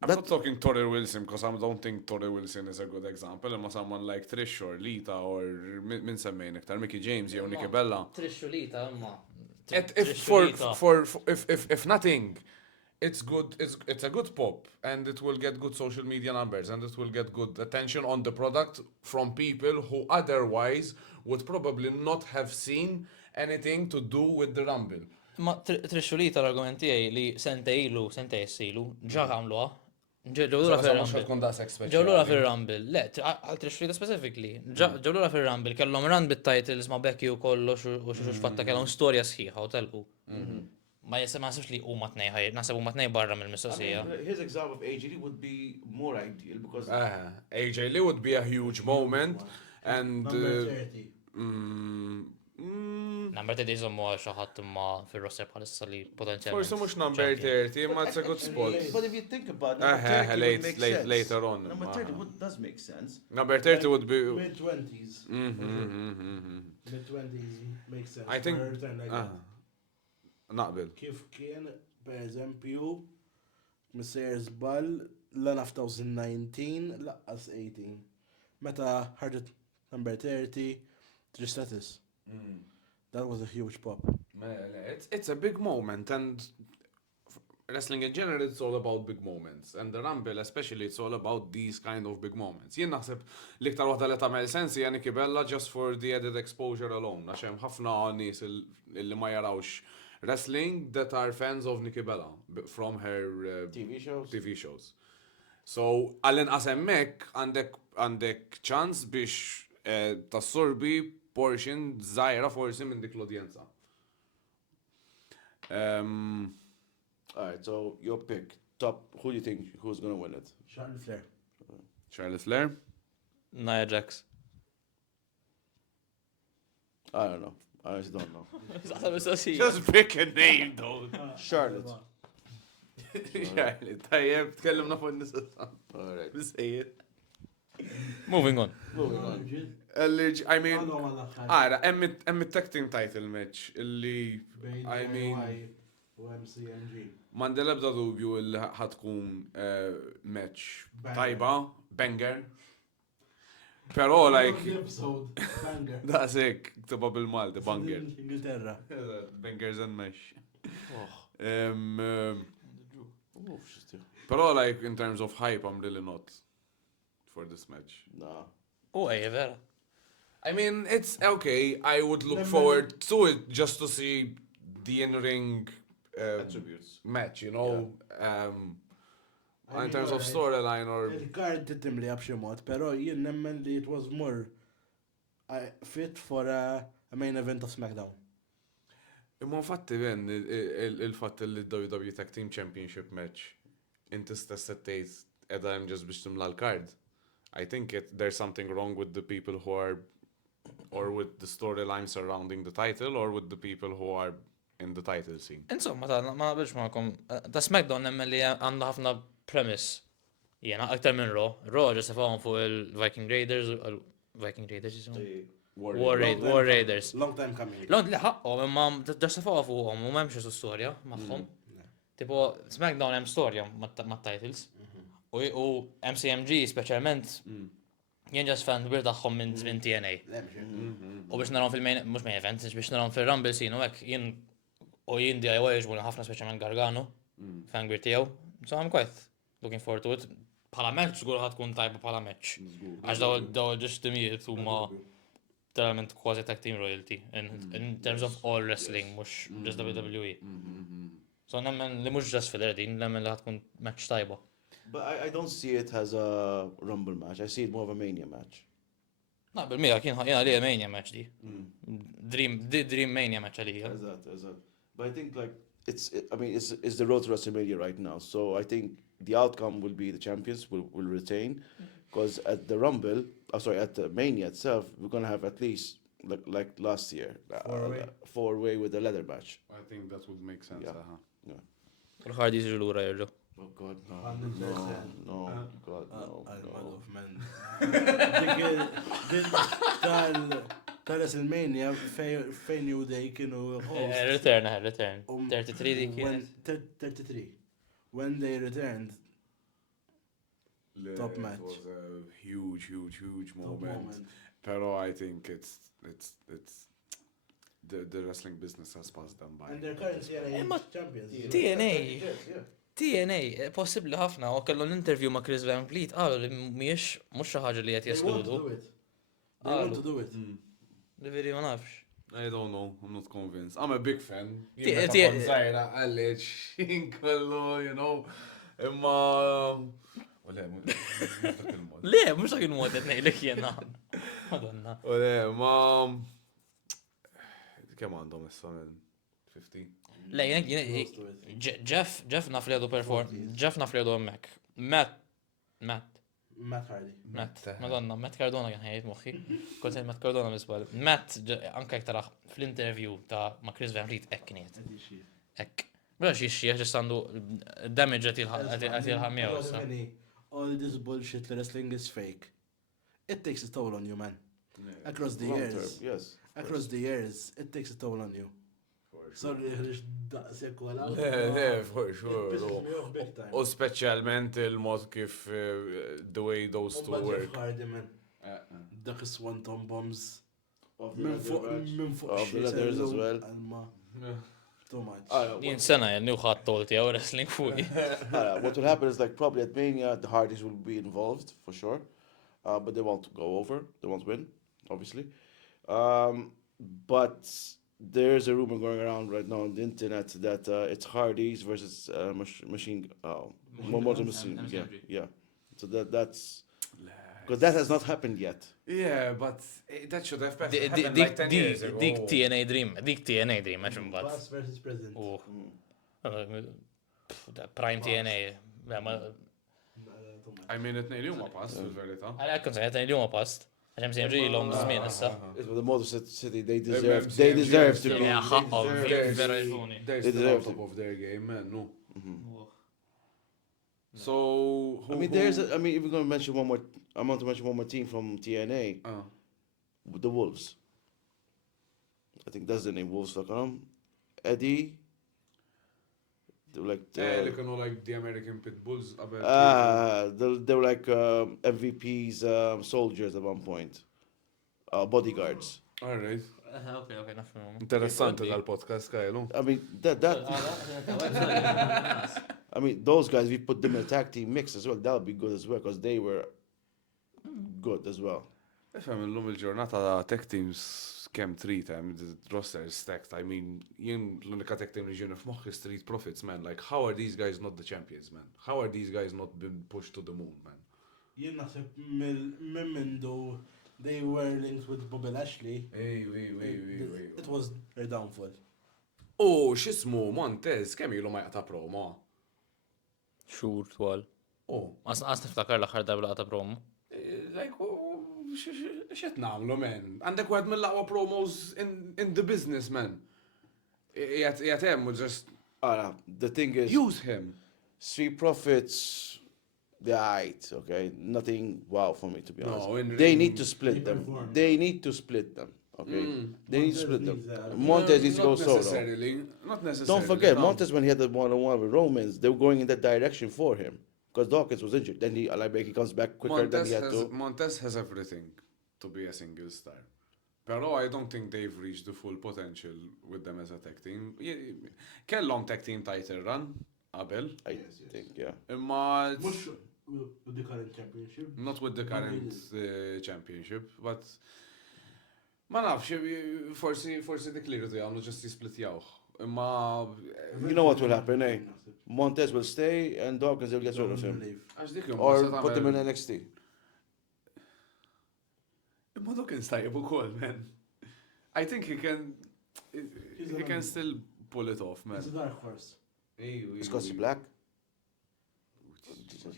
I'm not talking Tori Wilson because I don't think Tori Wilson is a good example. Imma someone like Trish or Lita or min semmejn iktar Mickey James jew Nikki Bella. Trish u Lita, imma. If nothing, it's good. It's a good pop, and it will get good social media numbers, and it will get good attention on the product from people who otherwise would probably not have seen anything to do with the Rumble. Ma Trish u Lita l-argument tiegħi li sentej issilu, ġa għamluha. Ġewlura fil-Rumble. Ġewlura fil-Rumble. Le, għal Trish u Lita specifically. Ġewlura fil-Rumble, kellhom run bit-titles ma' Becky u kollox u xux fatta kellhom storja sħiħa u telqu. Ma nasibx li huma tnej ħajr, nasib huma tnej barra mill-mistoqsija. His example of AJ Lee would be more ideal because AJ Lee would be a huge moment, and Number 30 jżommu għal xi ħadd imma fir-roster bħalissa li potenzjalment. forse mux number 30, ma it's a good spot. But if you think about it, number 30 would make sense. Later on. Number 30 does make sense. Number 30 would be. Mid-20s. Mid-20s makes sense. I think. for a return like that. Naqbel. Kif kien, per eżempju, Mr. Zbal l-għana 2019 laqqas 18. Meta ħarġet number 30, Trish Stratus. That was a huge pop. It's a big moment, and wrestling in general, it's all about big moments. And the Rumble, especially, it's all about these kind of big moments. Jien naħseb l-iktar waħda li tagħmel sens hija Nikki Bella just for the added exposure alone. Għax hemm ħafna nies li ma jarawx wrestling that are fans of Nikki Bella from her TV shows. So, għall-inqas hemmhekk għandek ċans biex tassorbi portion żgħira forsi minn dik l-udjenza. Alright, so your pick. Top, who do you think who's gonna win it? Charlotte Flair. Charlotte Flair? Nia Jax. I don't know. I honestly don't know. Just pick a name, though. Charlotte. Charlotte, tajjeb, tkellimna fuq nisa. Alright. Bisejjed. Moving on. I mean, hemm it-tag team title match illi I mean m'għandi l-ebda dubju illi ħatkun match tajba, banger. Però like that's it, ktibha bil-Malti, banger. Ingilterra. Bangers and mash. Però like in terms of hype, I'm really not for this match. Nah. Oh, vera. I mean, it's okay. I would look forward to it just to see the in-ring Attributes. match, you know. In terms of storyline or... Il-kard titim li għabxie mod, pero jien nemmen li it was more fit for a main event of SmackDown. Imma fatti ben il-fatt li WWE Tag Team Championship match inti stess tgħid edha hemm ġest biex timla l-kard. I think there's something wrong with the people who are, or with the storyline surrounding the title, or with the people who are in the title scene. Insomma, ma naqbilx ma'kom. Ta' SmackDown nemmen li għandu ħafna premise. Jena, aktar minn Raw. Raw ġastifawhom fuq il-Viking Raiders, jisimhom? War Raiders. Long time coming. Long li ħaqqhom, imma ġastifawha fuqhom u m'hemmx storja magħhom. Tipo, SmackDown hemm storja mat-titles. U MCMG specialment Jien ġas fan kbir tagħhom minn żmien TNA. U biex narawhom fil-main, mhux main event, biex narawhom fil-Rumble scene u hekk jien DIY jiġbulni ħafna speċjalment Gargano, fan kbir tiegħu. So I'm quite looking forward to it. Bħala match żgur ħad tkun tajba bħala match. Għax daw ġustimijiet huma literalment kważi tag team royalty in terms of all wrestling, mhux just WWE. So nemmen li mhux just fil-redin, nemmen li ħad tkun match tajba. But I don't see it as a Rumble match. I see it more of a Mania match. Naqbel miegħek jien li Mania match di. Dream Mania match għalija. Eżatt. But I think like it's the road to WrestleMania right now. So I think the outcome will be the champions will retain, because at the Rumble, at the Mania itself, we're gonna have at least like last year, four-way with the leather match. I think that would make sense. Yeah. Il-ħardi jiġu lura jerġgħu. Oh God, no. God, no. Tal-WrestleMania fejn New Day kienu host. Return. 33 dik kienet. 33. When they returned, top match. It was a huge moment. Pero I think it's the wrestling business has passed them by. And their current CNA champions. TNA, possibli ħafna, u kellu l-interview ma' Chris Van Vliet, għalu li mux xi ħaġa li qed jeskludu. They want to do it. Li veri ma nafx. I don't know, I'm not convinced. I'm a big fan. Zaħira, għalleċ, jinkollu, you know, imma... Le, mux dak il-mod qed ngħidlek jiena. Madonna. Ma... Kemm għandhom issa minn 50? Le, Jeff naf li għadu perform, Jeff naf li għadu hemmhekk. Matt Hardy. Madonna, Matt Cardona kien ħejjed moħħi. Kont sejn Matt Cardona misbal. Matt anke jekk taraħ fl-interview ta' ma' Chris Van Vliet hekk kienet. Hekk. Bla xi ġest għandu damage qed jilħaq miegħu issa. All this bullshit wrestling is fake. It takes a toll on you, man. Across the years, it takes a toll on you. Sorry, daqsek wala. Le, for sure. U specialment il-mod kif the way those two work. Dak is-swanton bombs. Minn fuq the leathers as well. Too much. Jien sena jenni uħat tolti għaw wrestling fuqi. What will happen is like probably at Mania the Hardys will be involved for sure, but they won't go over. They won't win, obviously. But there's a rumor going around right now on the internet that it's Hardys versus Machine. Motor Machine. Yeah. So that's because that has not happened yet. Yeah, but that should have happened like 10 years ago. Dik TNA Dream, għax imbagħad. Past versus present. Prime TNA. I mean, it-nejn li huma pass, fil-verità. Għalhekk kont sejn li huma past. Għaxem sejn ġilhom żmien issa. The Motor City, they deserve to be. They're still on top of their game, man. No. So, if we're going to mention one more, I want to mention one more team from TNA, the Wolves. I think that's the name, Wolves. Eddie. They were like the American Pit Bulls. They were like MVP's soldiers at one point, bodyguards. All right. Okay, nafhom. Interessanti dal-podcast, Kajlu. Those guys, we put them in a tag team mix as well. That would be good as well, because they were good as well. Ifhem illum il-ġurnata tech teams kemm trid hemm roster is stacked. I mean, jien l-unika tech team li ġieni f'moħħi Street Profits, man. Like, how are these guys not the champions, man? How are these guys not been pushed to the moon, man? Jien naħseb minn mindu they were linked with Bobby Lashley. It was their downfall. Oh, x'ismu Montez, kemm ilu ma jaqta' promo? Xhur twal. Oh. Qas niftakar l-aħħar darba laqta promo. Like, x'qed nagħmlu, man? Għandek wieħed mill-aqwa promos in the business, man. Qiegħed hemm just the thing is, use him. Street Profits, they're aight, okay? Nothing wow for me, to be honest. No, they need to split them. They need to split them, okay? They need to split them. Montez needs to go solo. Not necessarily. Don't forget, Montez, when he had the one-on-one with Romans, they were going in that direction for him. Because Dawkins was injured. Then he comes back quicker than he had to. Montez has everything to be a single star. Pero I don't think they've reached the full potential with them as a tag team. Kellhom tag team title run, Qabel. I think, yeah. Imma Mux with the current championship. not with the current championship, but ma nafx, forsi dik li rridu jagħmlu ġust jisplitjawh. Imma You know what will happen, eh? Montez will stay and Dawkins will get rid of him. għax dik Or put him in NXT. Imma Dawkins tajjeb ukoll, man. I think he can still pull it off, man. It's a dark horse. Scotty Black?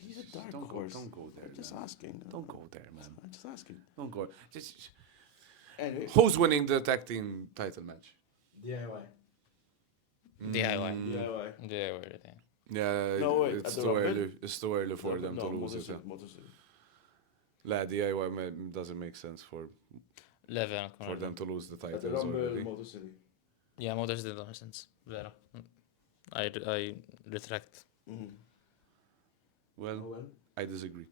He's a dark Don't horse. Don't go there. I'm just man. asking. Don't go there, man. I'm just asking. Don't go. Just, Anyway. who's winning the tag team title match? DIY. DIY. DIY. Yeah, No, wait, it's at the too Rumble? early. It's too early for them to lose it. Motor City. La, DIY doesn't make sense for them to lose the At the titles Rumble, already. Motor City. Yeah, Motors did not sense. Vera. I retract. Mhm. Well, I disagree.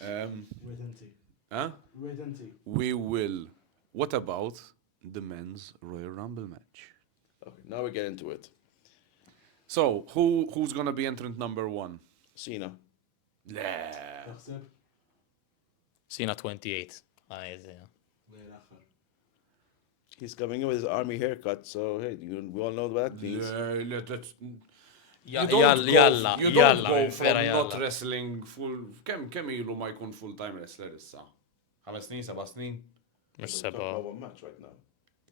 Wait and see. Huh? Wait and see. We will. What about the men's Royal Rumble match? Okay, now we get into it. So, who's gonna be entrant number 1? Cena. Yeah. Taħseb? Cena 28. Yeah. Lejl aħħar. He's coming in with his army haircut, so hey, we all know what that means. You don't Jalla, go jalla, from vera not jalla. wrestling full. Kemm ilu ma jkun full-time wrestler issa? 5 snin, 7 snin? Mux Talk seba. about one match right now.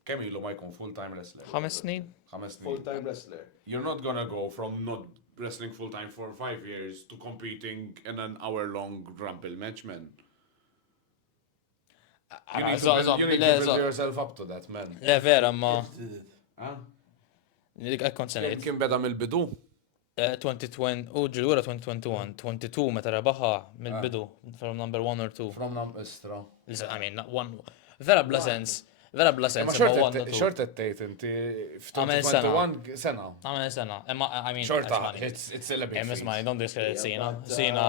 Kemm ilu ma jkun full-time wrestler? 5 snin? 5 snin. Full-time wrestler. You're not gonna go from not wrestling full-time for 5 years to competing in an hour-long Rumble match, man. You need to build yourself up to that, man. Le, vera, ma. Did it. Kont senajt. Kien beda mill-bidu? 2020, u ġilura 2021, 22 meta rebaħa mill-bidu, from number 1 or 2. From Istra. I mean, not one. Vera bla sens. Vera bla sens. Ma imma one or two. xort it-tejt inti Għamel sena. f-21 sena. Għamel sena. Imma, I mean, Xorta, actually, it's a bit Miss Money, don't discredit Cena. but, Cena,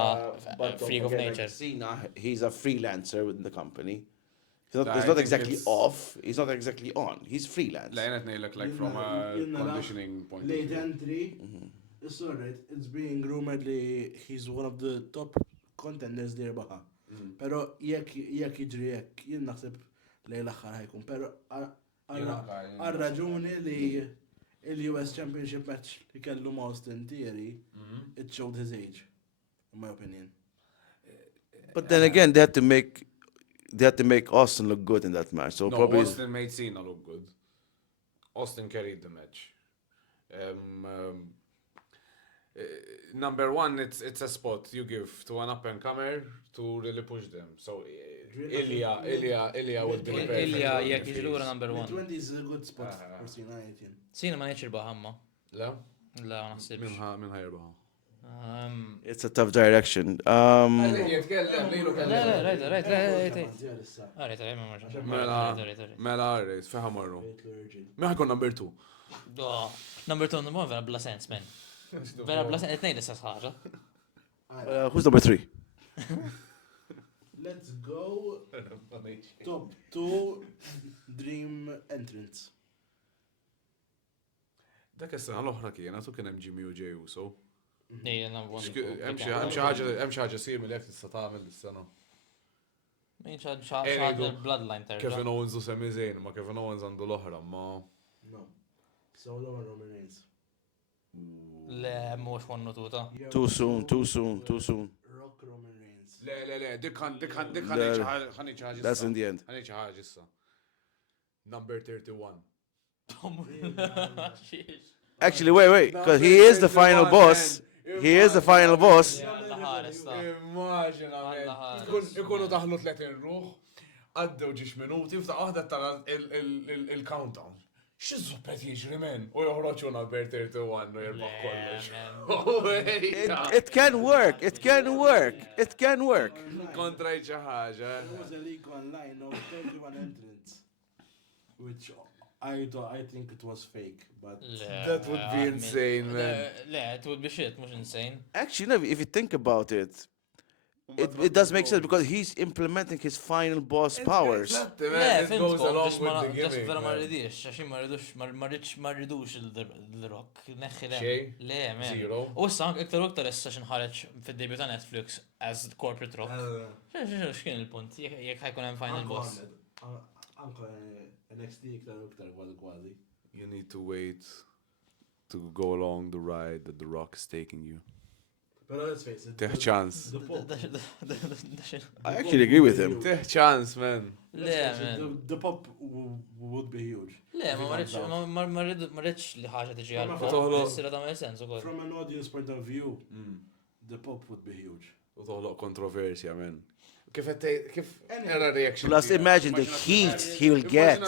but don't freak of forget, nature. like, Cena, he's a freelancer within the company. I He's not think exactly it's- off. He's not exactly on. He's freelance. La jenet nejlek like from a Jilna- conditioning point of Late view. entry. It's alright. It's being rumored li he's one of the top contenders there baħa. Pero jekk jiġri jekk, jien naħseb li l-aħħar ħajkun. Pero għal-raġuni li il-US Championship match li kellu ma' Austin Theory, it showed his age, in my opinion. But then again, they had to make Austin look good in that match. So No, probably Austin made Cena look good. Austin carried the match. Number 1, it's a spot you give to an up-and-comer to really push them. So, Ilya would be perfect. Ilja, for jek the ġilura face. number 1. Mid-20s is a good spot for Cena, I think. Cena ma neċir baħamma. La? La, naħsib. Min ħajrbaħa? it's a tough direction. Mela, għarrejt, feħa marru. Meħa kon number 2. Number 2, number 1, vera bla sens, men. Vera bla sens, etnej l-istess ħaġa. Who's number 3? Let's go top 2 dream entrants. Dak is-sena l-oħra kienet u kien hemm Jimmy u Jey Uso. Hemm Hemm xi ħaġa simili jekk tista' tagħmel is-sena. bloodline terġa. Kevin Owens u Sami Zayn, ma Kevin Owens għandu l-oħra, ma No. Solo and Roman Reigns. Le, mux wannu tuta. Too soon. Rock Roman Reigns. Le, dik ħan iċħaġ That's in the end. ħan iċħaġ issa. Number 31. Actually, wait, because he is the final boss. He is the final boss. Immaġina, ikunu daħlu 30 ruħ, għaddew ġiex minuti, u f'ta' waħda tara il-countdown. X'żuppet jiġri men? U joħroġ number 31 u jirbaħ kollox. It can work. Kontra xi ħaġa. There was a leak online of 31 entrants. Which I think it was fake, but That would be insane, man. Le, it would be shit, mux insane. Actually, no, if you think about it, it does make sense because he's implementing his final boss powers. Exactly, Le, man. It fimtkom, goes along ġas with the ġas gimmick. vera ma man. rridix, għaxin ma rridux il-rock, neħi le. Xej? Le, man. Zero. U issa, iktar issa xinħareċ fid-debut ta' Netflix as corporate rock. X'kien il-punt? Jek ħajkun hemm final boss. Anka NXT iktar kważi. You need to wait to go along the ride that The Rock is taking you. But let's face it. Teħ ċans. I actually agree with him. Teħ ċans, man. Le, man. The pop would be huge. Le, ma rridx li ħaġa tiġi għal Toħloq- pop, sira ta' sens ukoll. From an audience point of view, the pop would be huge. U toħloq kontroversja, man. Kif era reaction? Plus, imagine the heat he'll get.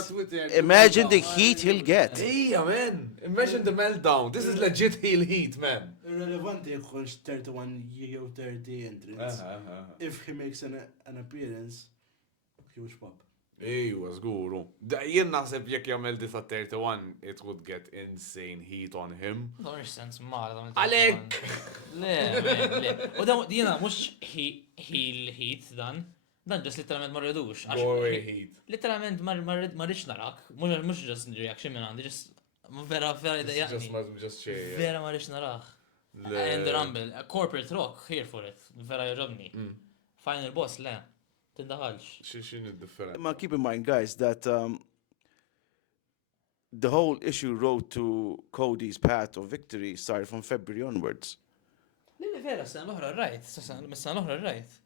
Imagine the heat he'll get. Ija, man. Imagine the meltdown. This is legit heel heat, man. Irrelevanti jekkunx 31 jew 30 entrants. If he makes an appearance, huge pop. Ejwa, zguru. Jien naħseb jekk jagħmel di ta' 31, it would get insane heat on him. Don't sense mara. Alek! Le. U da dina mux heat dan. Dan ġas literalment ma rridux. Go away heat. Literalment ma rridx narak. Mux ġas reaction minn għandi, ġas vera dajjaqni. Just xej. Vera ma rridx narak. And the Rumble, corporate rock, here for it. Vera jġobni. Final boss, le. Tindaħalx. Xin id-different. Now, keep in mind, guys, that the whole issue road to Cody's path of victory started from February onwards. Lili vera, s-san l-oħra rajt, s-san l-oħra rajt.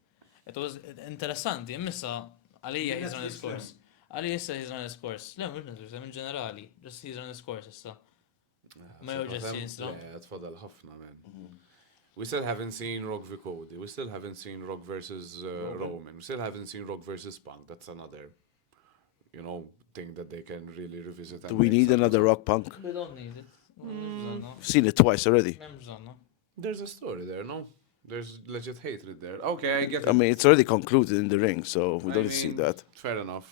It was interessanti, immissa għalija he's on his course. Għalija issa he's on his course. Le, mux Netflix, minn ġenerali, just he's on his course issa. Ma jew just jinsra. Yeah, tfadal ħafna, man. We still haven't seen Rock v Cody. We still haven't seen Rock versus Roman. We still haven't seen Rock versus Punk. That's another, thing that they can really revisit. Do we need another Rock Punk? We don't need it. We've seen it twice already. There's a story there, no? There's legit hatred there. Okay, I get it. I mean, it's already concluded in the ring, so we I don't see mean, that. Fair enough.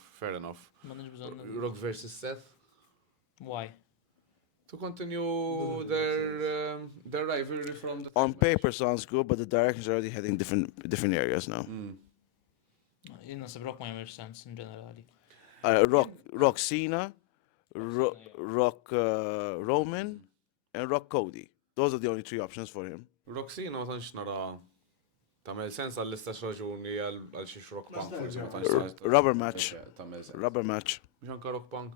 Rock versus Seth. Why? To continue their rivalry from the On paper sounds good, but the direction's already heading different areas now. Jina sab rock ma jamilx sens in ġenerali. Rock Cena, Rock Roman, and Rock Cody. Those are the only three options for him. Roxina ma tantx nara tagħmel sens għall-istess raġuni għal xi Rock Punk forsi ma tantx. Rubber match. Tagħmel sens. Rubber match. Mhux anke Rock Punk.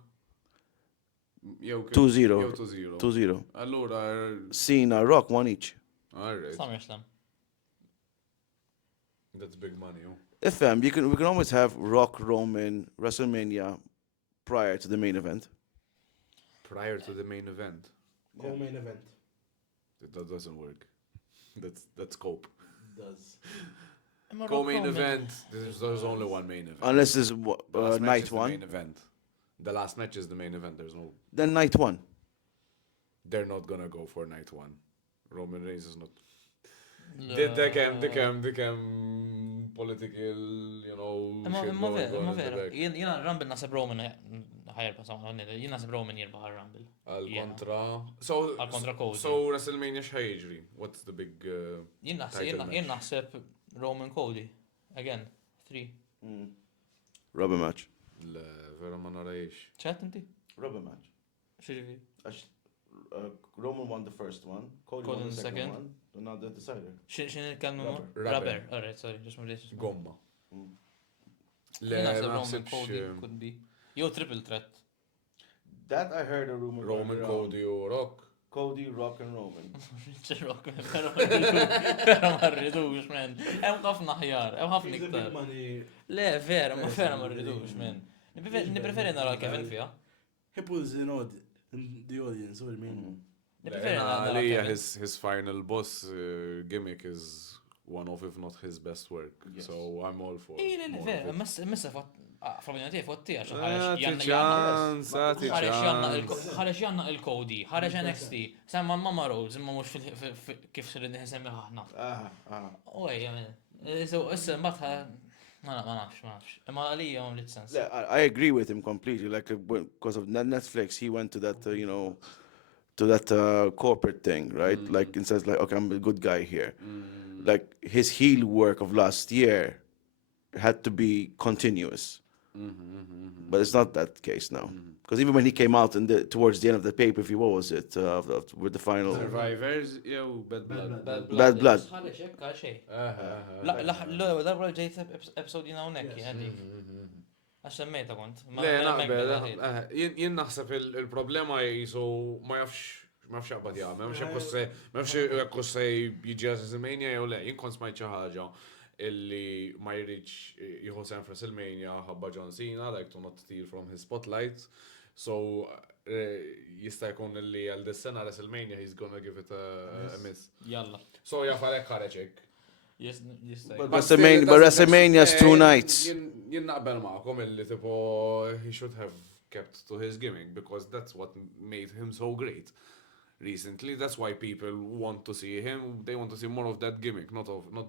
Jew 2-0. Jew 2-0. 2-0. Allura Cena, Rock, one each. all right. SummerSlam. That's big money. FM, we can always have Rock Roman WrestleMania prior to the main event. Prior to the main event. Co-main event. That doesn't work. That's cope. Does. Co-main event, there's only one main event. Unless it's The last match night is the one. main event. The last match is the main event. There's no. Then night one. They're not gonna go for night one. Roman Reigns is not. They can political, Imma vera, jina Rumble nasib Roman ħajrba saħna, jina nasib Roman jirbaħ Rumble. Għal-kontra. Għal-kontra Cody. So WrestleMania xħajġri? What's the big Jien naħseb Roman Cody. Again, 3. Rubber match. Le, vera ma narajx. ċat inti? Rubber match. Xirri? Roman won the first one. Cody won the second one. Now the decider. Xin il-kalmu? Rubber. Alright, sorry, just more this. Gomma. Le, Le, Roman naħsibx Cody could be. Yo, triple threat. That I heard a rumor. Roman, Cody u Rock. Cody, Rock, and Roman. Rock, vera ma rridux, man. Hemm ħafna ħjar, hemm ħafna iktar. Le, vera ma rridux, man. Nipreferi nara Kevin fija. He pulls in the audience, what do you mean? Aliyah, his final boss gimmick is one of, if not his best work. Yes. So I'm all for Le, vera, messa f'opinjoni fotti għax ħareġ janna il-Cody, ħareġ NXT, semma Mama Rose, imma mux kif xirrid nisemmi ħahna. Oj, issa mbagħad Ma nafx. Imma għalija għom lit sens. Yeah, I agree with him completely. Like because of Netflix, he went to that to that corporate thing, right? Like instead, like okay, I'm a good guy here. Like his heel work of last year had to be continuous, but it's not that case now. Because even when he came out towards the end of the pay-per-view, what was it with the final? Survivors, jew Bad Blood. Bad Blood. Ħalli xekka xej. Darba ġejt episodju hawnhekk għandi. Għax semmejta kont. Le, naqbel, jien naħseb il-problema jisu ma jafx jaqbad jgħam, ma jafx jekk se jiġi WrestleMania jew le, jien kont smajt xi ħaġa illi ma jridx jieħu sen WrestleMania ħabba John Cena, like to not steal from his spotlight. So jista' jkun illi għal dis-sena WrestleMania he's gonna give it a miss. Jalla. So jafalek ħareġek. Jista' But WrestleMania's 2 nights. Jien naqbel ma'kom illi tipo he should have kept to his gimmick because that's what made him so great recently. That's why people want to see him. They want to see more of that gimmick, not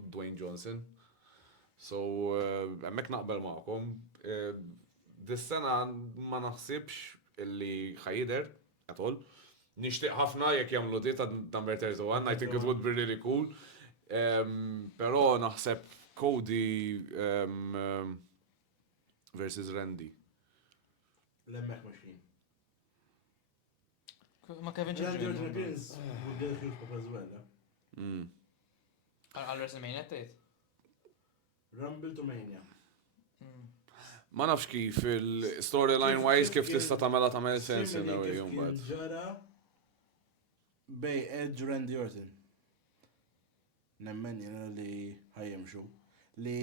Dwayne Johnson. So hemmhekk naqbel ma'kom. Dis-sena ma naħsibx illi ħajder at all. Nixtieq ħafna jekk jagħmlu di ta' number 31. I think it would be really cool. Però naħseb Cody versus Randy. Lemmek machine. Ma Kevin Randy Orton ġeġi. appearance would get a huge pop as well. Għal WrestleMania tgħid. Rumble to Mania. Ma nafx kif il-storyline wise kif tista' tagħmel sens in a way Kien ġara bej Edge Randy Orton. Nemmen jena li ħajjemxu. Li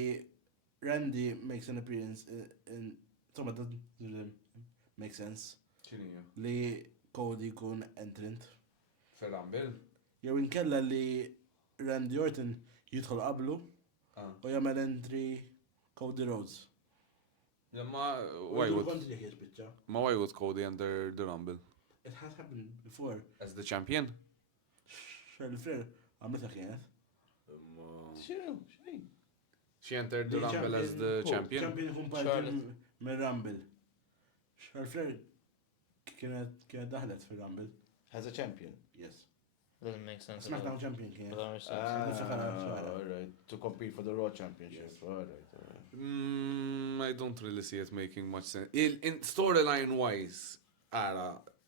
Randy makes an appearance in... Insomma, that makes sense. X'inhija? Li Cody kun entrant. Fil-Rumble? Jew inkella li Randy Orton jidħol qablu u jagħmel entry Cody Rhodes. Ma why would Cody enter the Rumble? It has happened before. As the champion? Charlie Flair għamleta kienet. She entered the Rumble as the champion? Champion kun parti minn Rumble. Charlie Flair kienet daħlet fil-Rumble. As a champion. Yes. Doesn't make sense. SmackDown champion kienet. Alright. To compete for the Raw Championship. Alright. I don't really see it making much sense. In storyline wise,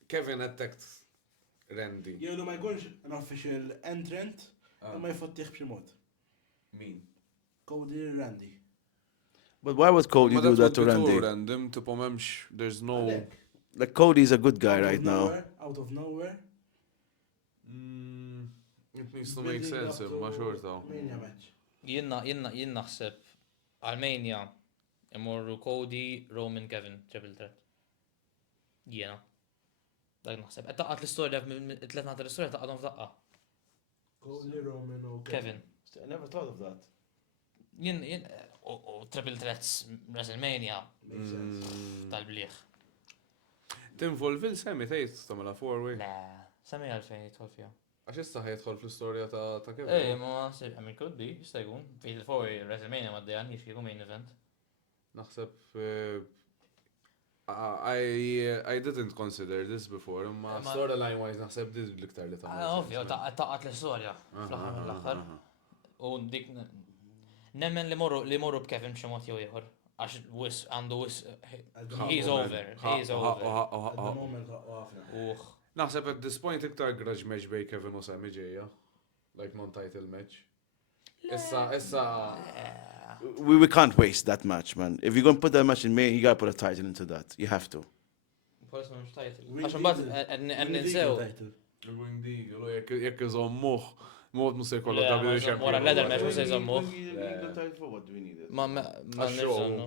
Kevin attacked Randy. Jew ma jkunx an official entrant, ma jfottih b'xi mod. Min? Cody Randy. But why would Cody do that to Randy? Random, tipo memx, there's no... Like Cody's a good guy right now. Out of nowhere. It needs to make sense, ma xorta. Mania match. Jien naħseb għal-Mania imorru Cody, Roman, Kevin, triple threat. Jiena. Dak naħseb. Taqqat l-istorja, tlet naħta l-istorja taqqatom f'daqqa. Cody, Roman u Kevin. I never thought of that. Jien, triple threats WrestleMania tal-bliħ. Tinvolvi l-semi tgħid tagħmilha four-way. Le, semi għalfejn jidħol fija. Għax issa ħajidħol fl-istorja ta' Kevin. Ma naħseb, could be, jista' jkun. Fil-four WrestleMania ma d-dejan jiex jkun main event. Naħseb I didn't consider this before, ma storyline wise naħseb this l-iktar li ta' Ovvio, taqqat l-istorja fl-aħħar mill-aħħar. U dik nemmen li morru b'Kevin b'xi mod jew ieħor. Għax għandu he's over. Naħseb at this point iktar grudge match bej Kevin u Sami ġejja. Like non-title match. Issa We can't waste that match, man. If you're going to put that match in May, you got to put a title into that. You have to. Għax mbagħad ninsew. Il-wing deal, jekk iżommuh, mod musa jkollha WWE Champion. Wara l-leather match musa jżommuh. What do we need it? Ma nifżonnu.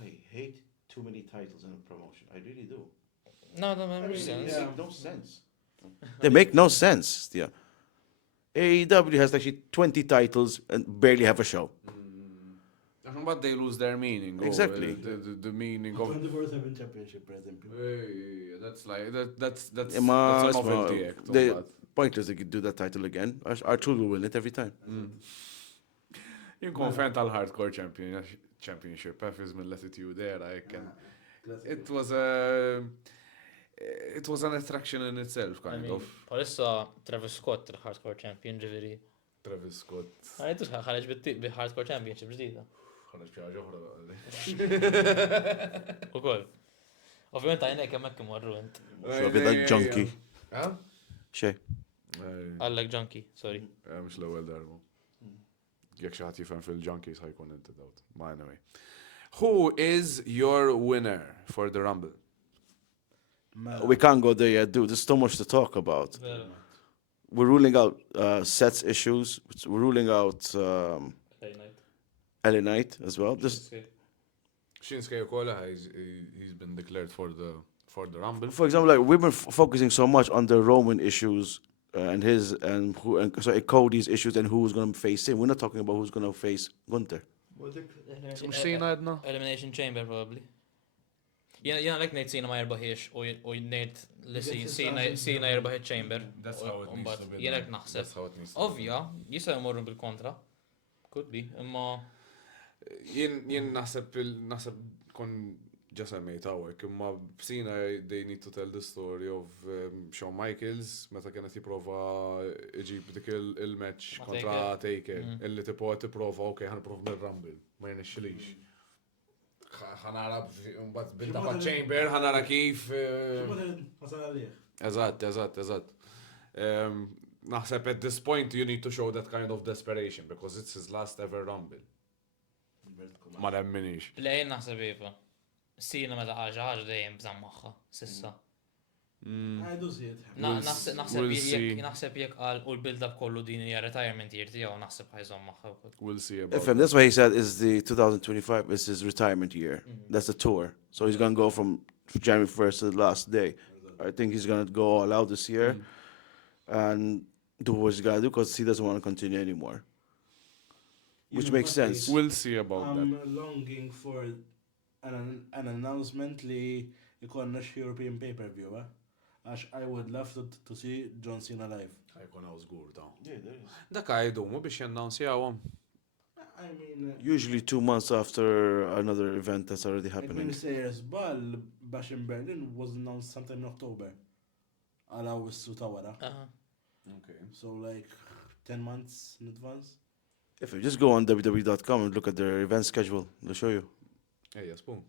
I hate too many titles in a promotion. I really do. No, that makes sense. They make no sense. They make no sense. Yeah. AEW has actually 20 titles and barely have a show. But they lose their meaning. Exactly. The meaning of 24/7 championship, for example. That's like that's a Mas, novelty act. Pointless they could do that title again. R-Truth will win it every time. Jinkun fan tal-hardcore championship, F mill-attitude era, it was an attraction in itself, kind of. Palissa Travis Scott, il-hardcore champion, ġiviri. Travis Scott. Għajtu ħarġ bi-hardcore championship ġdida. ħarġ pjaġa oħra. U koll. Ovvijament għajnek jemmek morru int. Xobida junkie. Xej. Għallek junkie, sorry. Mux l-ewel darba. Jek xaħat jifem fil-junkies ħajkun inti dawt. Ma anyway. Who is your winner for the Rumble? We can't go there yet, dude. There's so much to talk about. We're ruling out Seth's issues. We're ruling out LA Knight as well. Shinsuke Okola, he's been declared for the Rumble. For example, like we've been focusing so much on the Roman issues and Cody's issues and who's going to face him. We're not talking about who's going to face Gunther. Mux Cena għedna? Elimination Chamber, probably. Jena like nejt Cena ma jirbaħiex u nejt li Cena jirbaħ Chamber. That's how it needs to be. Jena naħseb. Ovvja, jisa jmorru bil-kontra. Could be, imma. Jien naħseb kon ġasa mejt għawek, imma Cena they need to tell the story of Shawn Michaels, meta kienet jiprofa iġib dik il-match kontra Taker, illi tiprofa, ok, ħanprof mill-Rumble, ma jenexxilix. ħanara binta pa' Chamber, ħanara kif. Eżatt. Naħseb at this point you need to show that kind of desperation because it's his last ever Rumble. Ma nemminix. Lejn naħseb iva. Cena meta ħaġa dejjem bżamm magħha sissa. Naħseb jekk qal u l-build-up kollu din hija retirement year tiegħu naħseb ħajżomm magħha. We'll see about FM, that's why he said is the 2025 is his retirement year. That's the tour. So he's going to go from January 1st to the last day. I think he's going to go all out this year and do what he's got to do because he doesn't want to continue anymore. Which makes sense. We'll see about that. I'm longing for an announcement li jkollna European pay-per-view, Għax I would love to see John Cena live. Ħajkun hawn żgur dawn. Yeah, there is. Dak għajdumu biex jannawnsjawhom. I mean, Usually 2 months after another event that's already happening. Ministerius Ball Bash in Berlin was announced sometime in October. Għala wissu ta' wara. Okay. So like 10 months in advance. If you just go on www.com and look at their event schedule, they'll show you. Ejja, spoon.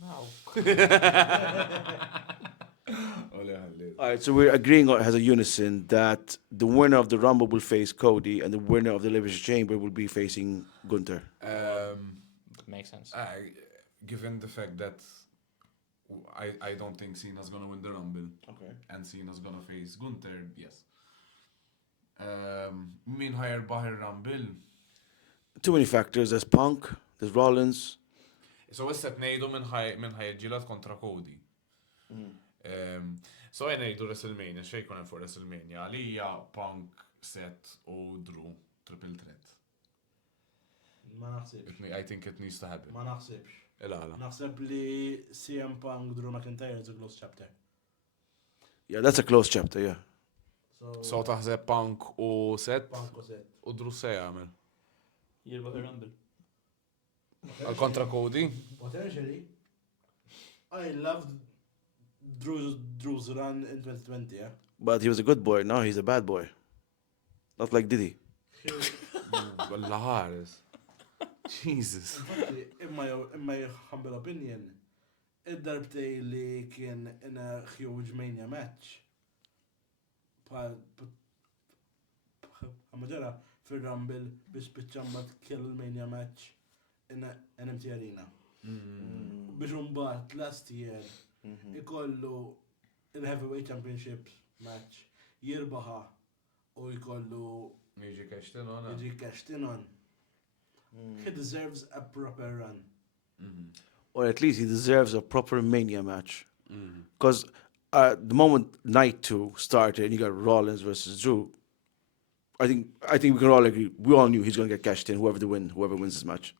No. All right, so we're agreeing as a unison that the winner of the Rumble will face Cody and the winner of the Elimination Chamber will be facing Gunther. Makes sense. Given the fact that I don't think Cena's gonna win the Rumble. Okay. And Cena's gonna face Gunther, yes. Min ħajrbaħ il-Rumble? Too many factors. There's Punk, there's Rollins. So issa tnejdu minn ħajġilat kontra Cody. So ngħidu WrestleMania, xejkun hemm fuq WrestleMania, għalija Punk, Seth u Drew triple threat. Ma naħsibx. I think it needs to happen. Ma naħsibx. Il-għala. Naħseb li CM Punk Drew McIntyre is a close chapter. Yeah, that's a close chapter, yeah. So taħseb Punk u Seth Punk u Seth. u Drew se jagħmel. Jirbaħ il-Rumble. Għal kontra Cody? Potentially. I loved Drew's run in 2020, yeah. But he was a good boy. Now he's a bad boy. Not like Diddy. Walla ħares. Jesus. In my humble opinion, id-darbtej li kien in a huge Mania match. Għamġara fil-Rumble biex bitċammat kill Mania match in an empty arena. Biex umbat last year ikollu il-Heavyweight Championship match jirbaħa u ikollu Jiġi kaxtinon. Kashtinon. He deserves a proper run. Or at least he deserves a proper Mania match. Because the moment Night 2 started and you got Rollins versus Drew, I think we can all agree, we all knew he's going to get cashed in, whoever wins this match.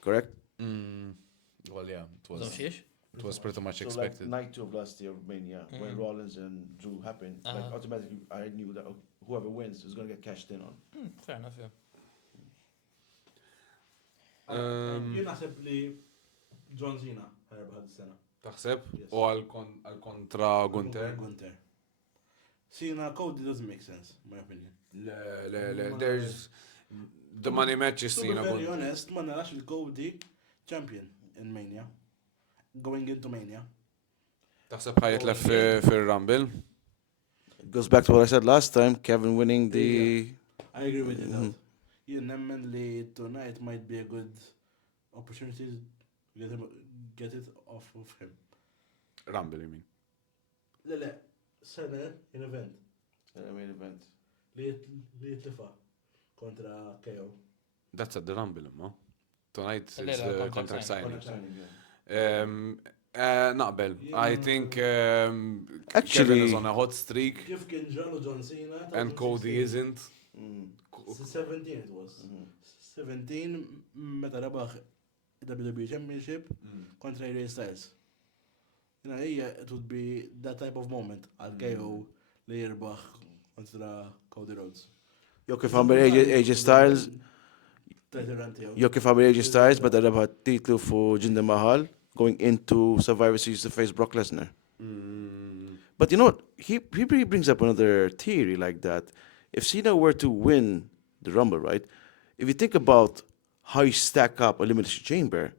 Correct? Well, yeah, it was pretty much So expected. like Night 2 of last year of Mania, when Rollins and Drew happened, like automatically I knew that whoever wins is going to get cashed in on. Fair enough, yeah. Jien naħseb li John Cena ħarba ħad-sena. Taħseb? Yes. U għal-kontra Gunter? Gunter. Cena Cody doesn't make sense, in my opinion. Le, there's the money match is To be Cena very Gunter. honest, ma narax il-Cody champion in Mania. Going into Mania. Taħseb ħajitlef fil-Rumble? It goes back to what I said last time, Kevin winning the... I agree with you. Jien nemmen li tonight might be a good opportunity to get it off of him. Rumble, you mean? Le, sena in event main event. li jitlifa kontra KO. That's at the Rumble, imma. Tonight Le, is le, the contract contract signing. signing. Naqbel. I think Actually- Kevin is on a hot streak Kif kien ġralu John Cena? and Cody isn't. 17 it was. 17 meta rebaħ WWE Championship kontra AJ Styles. It would be that type of moment għal KO li jirbaħ kontra Cody Rhodes. Jo kif għamil AJ Styles, AJ Styles, bada rebħa titlu fu Jinder Mahal, going into Survivor Series to face Brock Lesnar. But you know what? He brings up another theory like that. If Cena were to win the Rumble, right? If you think about how you stack up Elimination Chamber,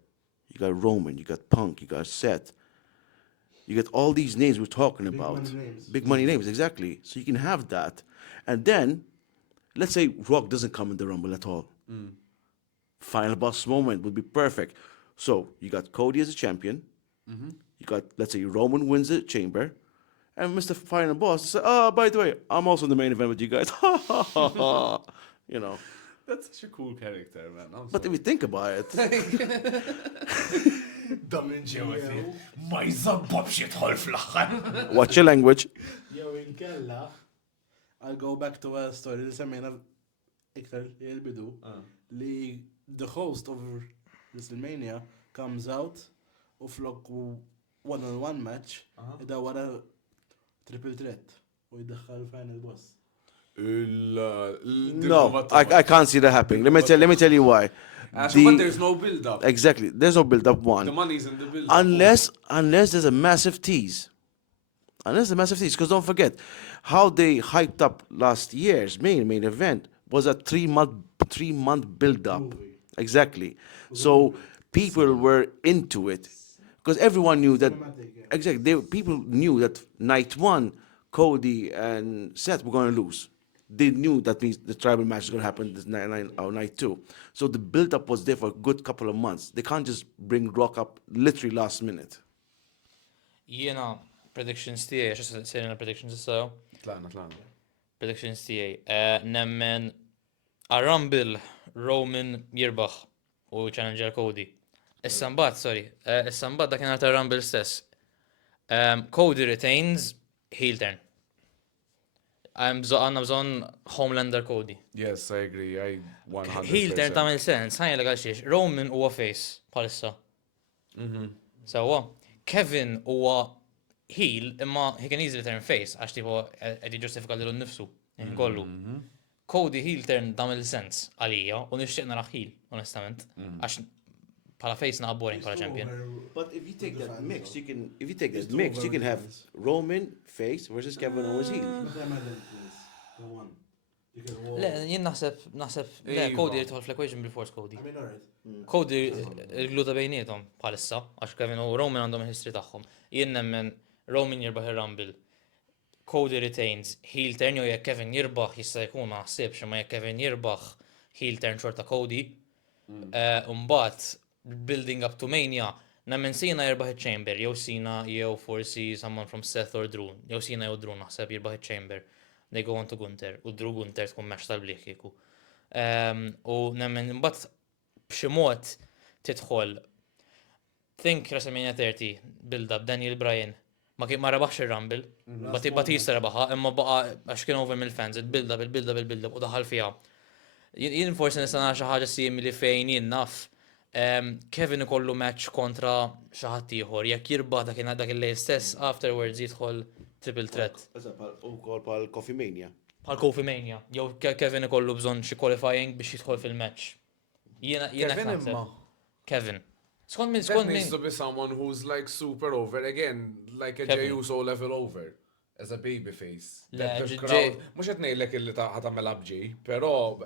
you got Roman, you got Punk, you got Seth, you got all these names we're talking about. money names. Big money names, exactly. So you can have that. And then, let's say Rock doesn't come in the Rumble at all. Final boss moment would be perfect. So you got Cody as a champion. You got, let's say, Roman wins the chamber. And Mr. Final Boss says, oh, by the way, I'm also in the main event with you guys. You know. That's such a cool character, man. But if you think about it, Damin ġeweti, ma jżabbab xitħol fl-axħar. watch your language. Jew inkella, I'll go back to a story li semmejna iktar il-bidu li the host of WrestleMania comes out u flok one-on-one match ida wara triple threat u jiddaħħal final boss. No, I can't see that happening. Let me tell you why. But The- there's no build-up. exactly. There's no build-up The one. money's in the build-up. Unless there's a massive tease. Because don't forget, how they hyped up last year's main event was a 3-month build-up. Movie. Exactly. So people were into it. Because everyone knew that... Cinematic, yeah. Exactly. People knew that night one, Cody and Seth were going to lose. They knew that means the tribal match is going to happen this night two. So the build-up was there for a good couple of months. They can't just bring Rock up literally last minute. Jiena predictions tiegħi, għax sejna predictions issa. Tlaqna. Predictions tiegħi. Nemmen a Rumble Roman jirbaħ u challenger Cody. Issa mbagħad dakinhar ta' Rumble stess. Cody retains heel turn. Għanna bżon Homelander Cody. Yes, I agree. I 100%. Heel turn tamil sens, ħajja l xiex. Roman huwa face palissa. Sawa, Kevin huwa heel, imma he can easily turn face, għax tipo għedi ġustifika l nifsu, kollu. Cody heel turn tamil sens għalija, u nixtieq nara heel, onestament. Għax pala face naqa boring pala champion. But if you take The that fans, mix, though. you can have Roman face versus Kevin Owens heel. Meta jemmen the one. You can walk. Le, jien naħseb, le, Iva. Cody jitħol fl-equation bil-force Cody. I mean, alright. Cody il-gluta bejnietom palissa, għax Kevin u Roman għandhom il-history tagħhom. Jien nemmen Roman jirbaħ il-Rumble. Cody retains heel turn, jew jekk Kevin jirbaħ jista' jkun ma ħsibx, imma jekk Kevin jirbaħ heel turn xorta Cody. Mbagħad building up to Mania, nemmen Cena jirbaħ il-Chamber, jew Cena jew forsi someone from Seth or Drew, jew Cena jew Drew naħseb jirbaħ il-Chamber. They go on to Gunter, u Drew Gunter tkun match tal-bliħ kieku. U nemmen mbagħad b'xi mod tidħol think WrestleMania 30 build up Daniel Bryan ma rebaħx ir-Rumble, Batista rebaħa, imma baqa għax kien over mill-fans, il-build up u daħal fiha. Jien forsi nista' nagħmel xi ħaġa simili fejn jien naf Kevin ikollu match kontra xi ħadd ieħor, jekk jirbaħ dak il-lejl stess afterwards jidħol triple threat. Pal Coffee Mania. Bħal Kofi Mania, jew Kevin ikollu bżonn xi qualifying biex jidħol fil-match. Jiena Kevin naħseb. imma. Kevin. Skont min, That skont needs to min. be someone who's like super over again, like a Kevin. Jey Uso level over. As a baby face. Le, That the Jey- crowd, mux għetnejlek illi ħatamela bġi, pero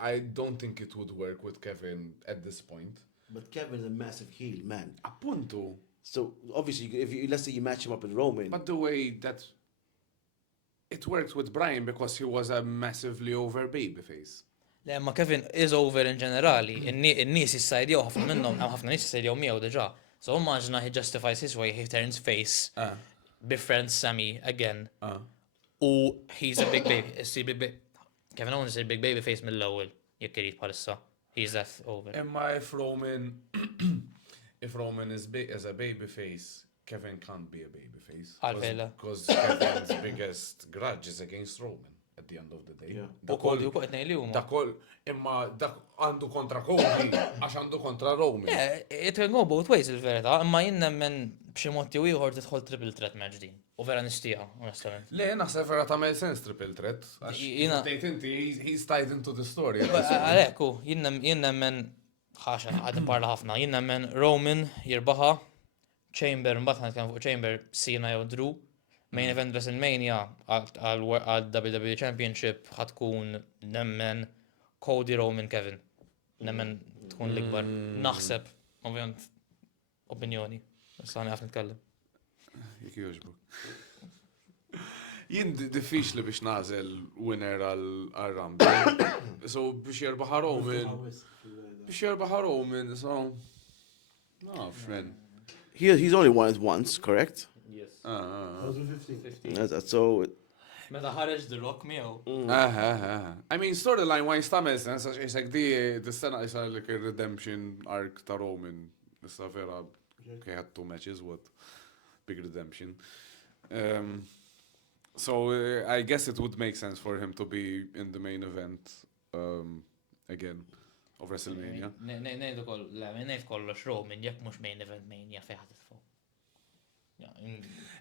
I don't think it would work with Kevin at this point. But Kevin is a massive heel, man. Appuntu. So obviously, if you let's say you match him up with Roman, But the way that it worked with Brian because he was a massively over babyface. Le, ma Kevin is over in ġenerali. In-nies jissajdjaw ħafna minnhom, hemm ħafna nies jissajdjaw miegħu diġà. So immaġina he justifies his way, he turns face, befriends Sammy again. U he's a big baby. Issi big baby. Kevin Owens is a big baby face mill-ewwel. Jekk irid bħalissa. He's that over. Emma, if Roman is a babyface, Kevin can't be a babyface. Għalfejla. Because Kevin's biggest grudge is against Roman at the end of the day. U Cody u qed ngħidli huma. Dakol, imma dak għandu kontra Cody, għax għandu kontra Roman. Yeah, it can go both ways il-verità, imma jien nemmen b'xi mod jew ieħor tidħol triple threat match din. U vera nistija, onestament. Le, naħseb vera tagħmel sens triple threat. Jina- Tgħid inti, he's tied into the story. Għalhekk hu, jien nemmen ħaxa għad parla ħafna, jien nemmen Roman jirbaħa, Chamber mbagħad ħankellem fuq Chamber Cena jew Drew. Main event WrestleMania għal WWE Championship ħatkun nemmen Cody Roman Kevin. Nemmen tkun l-ikbar. Naħseb, ovvjament, opinjoni. Issa ħafna nitkellem. Jek joġbuk. Jien diffiċli biex nażel winner għal-Rumble. So biex jirbaħa Roman. Biex jirbaħa Roman, so... No, friend. he's only won it once, correct? Yes. 2015. So Meta ħareġ The Rock miegħu. I mean, storyline wise tamel sens, għax jisek di sena jisar li redemption arc ta' Roman. Issa vera, okay, had 2 matches, what? Big redemption. So I guess it would make sense for him to be in the main event again of WrestleMania. Nejdu kollox Roman, jekk mhux main event mania fejn ħadd tfgħu.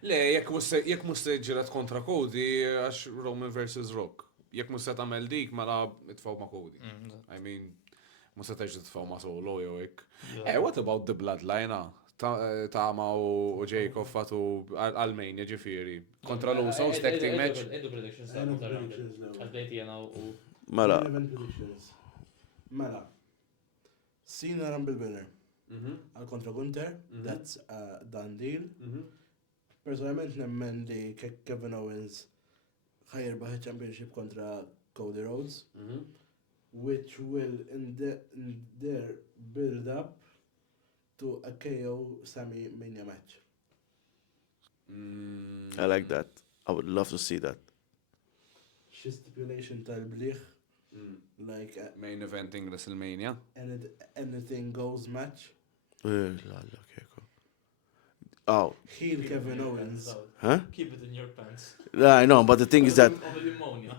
Le, jekk mus ġiret kontra Cody, għax Roman versus Rock. Jekk mus tagħmel dik mela itfgħu ma' Cody. I mean, mus teġ titfgħu ma' Solo jew hekk. What about the bloodline? Tama u Jacob fatu għal-Mania ġifieri. Kontra l-Usos, tag team match. Edu predictions ta' għal-bejt jena u... Mela, Event predictions. Mela. Cena Rumble winner. Għal kontra Gunther, that's a done deal. Personalment nemmen li Kevin Owens ħajrbaħ championship kontra Cody Rhodes, which will in their build up to a KO Sami Mania match. I like that. I would love to see that. Xi stipulation tal-bliħ, like Main eventing WrestleMania. anything goes match. Oh, Heel Kevin Owens. huh? Keep it in your pants. Yeah, I know, but the thing is that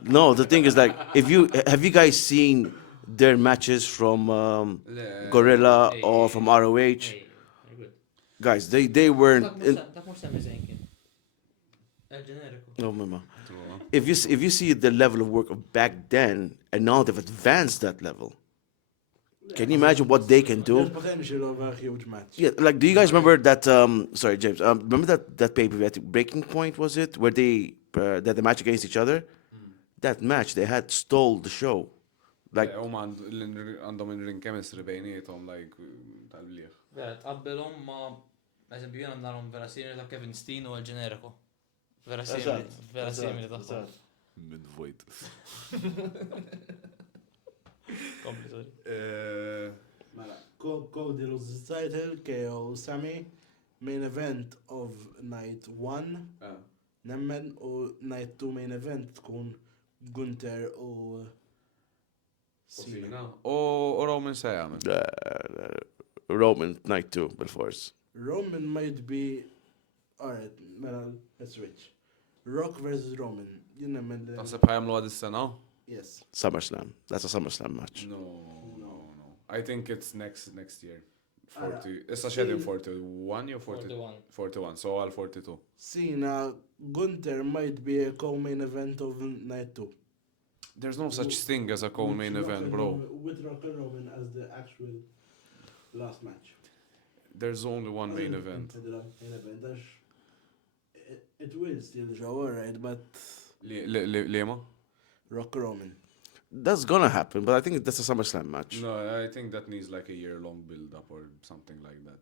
no, the thing is like if you have you guys seen their matches from Gorilla or from ROH? Guys, they weren't. Dak mhux semmi żejn kien. El-ġeneriku. No, mama. If you see the level of work of back then and now they've advanced that level, can you imagine what they can There's do? potential of a huge match. Yeah, like do you guys remember that? Sorry, James. Remember that pay-per-view at Breaking Point was it where they that the match against each other? That match they had stole the show. Like għandhom in-ring chemistry bejnietom, like, tal-bliħ. Vera, tqabbelhom ma' eżempju jiena narhom vera simili ta' Kevin Steen u l-ġeneriku. Vera simili ta' Mid-vojt. Kompli, sorry. Mela, Cody loses the title, KO Sami, main event of night 1, nemmen, u night 2 main event tkun Gunther u Cena. U Roman se jagħmel. Roman night 2 بالforce. Roman might be, alright, mela, let's switch. Rock versus Roman, jien nemmen li... Taħseb ħajamlu għad is-sena? Yes. SummerSlam. That's a SummerSlam match. No. I think it's next year. Ara, 40. Issa xedin 41 jew 41. 41, so għal 42. Cena, Gunther might be a co-main event of night 2. There's no such thing as a co-main event, bro. With Rock and Roman as the actual... Last match. There's only one main event. Main event, għax it will still show, alright, but Lema? Rock Roman. That's gonna happen, but I think that's a SummerSlam match. No, I think that needs like a year-long build-up or something like that.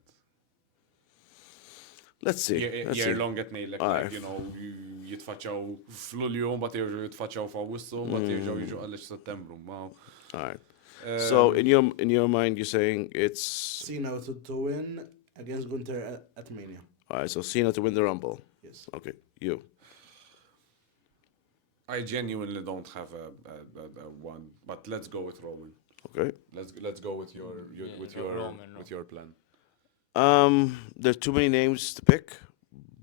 Let's see. Let's see. Year-long qed ngħidlek, Alright. you know, jitfaċċaw f'Lulju, mbagħad jerġgħu jitfaċċaw f'Awwissu, mbagħad jerġgħu jiġu għal Settembru. All right. So in your mind, you're saying it's Cena to win against Gunther at Mania. all right. So Cena to win the Rumble. Yes. Okay, you. I genuinely don't have a one, but let's go with Roman. Okay. Let's go with your Roman, with your plan. There are too many names to pick,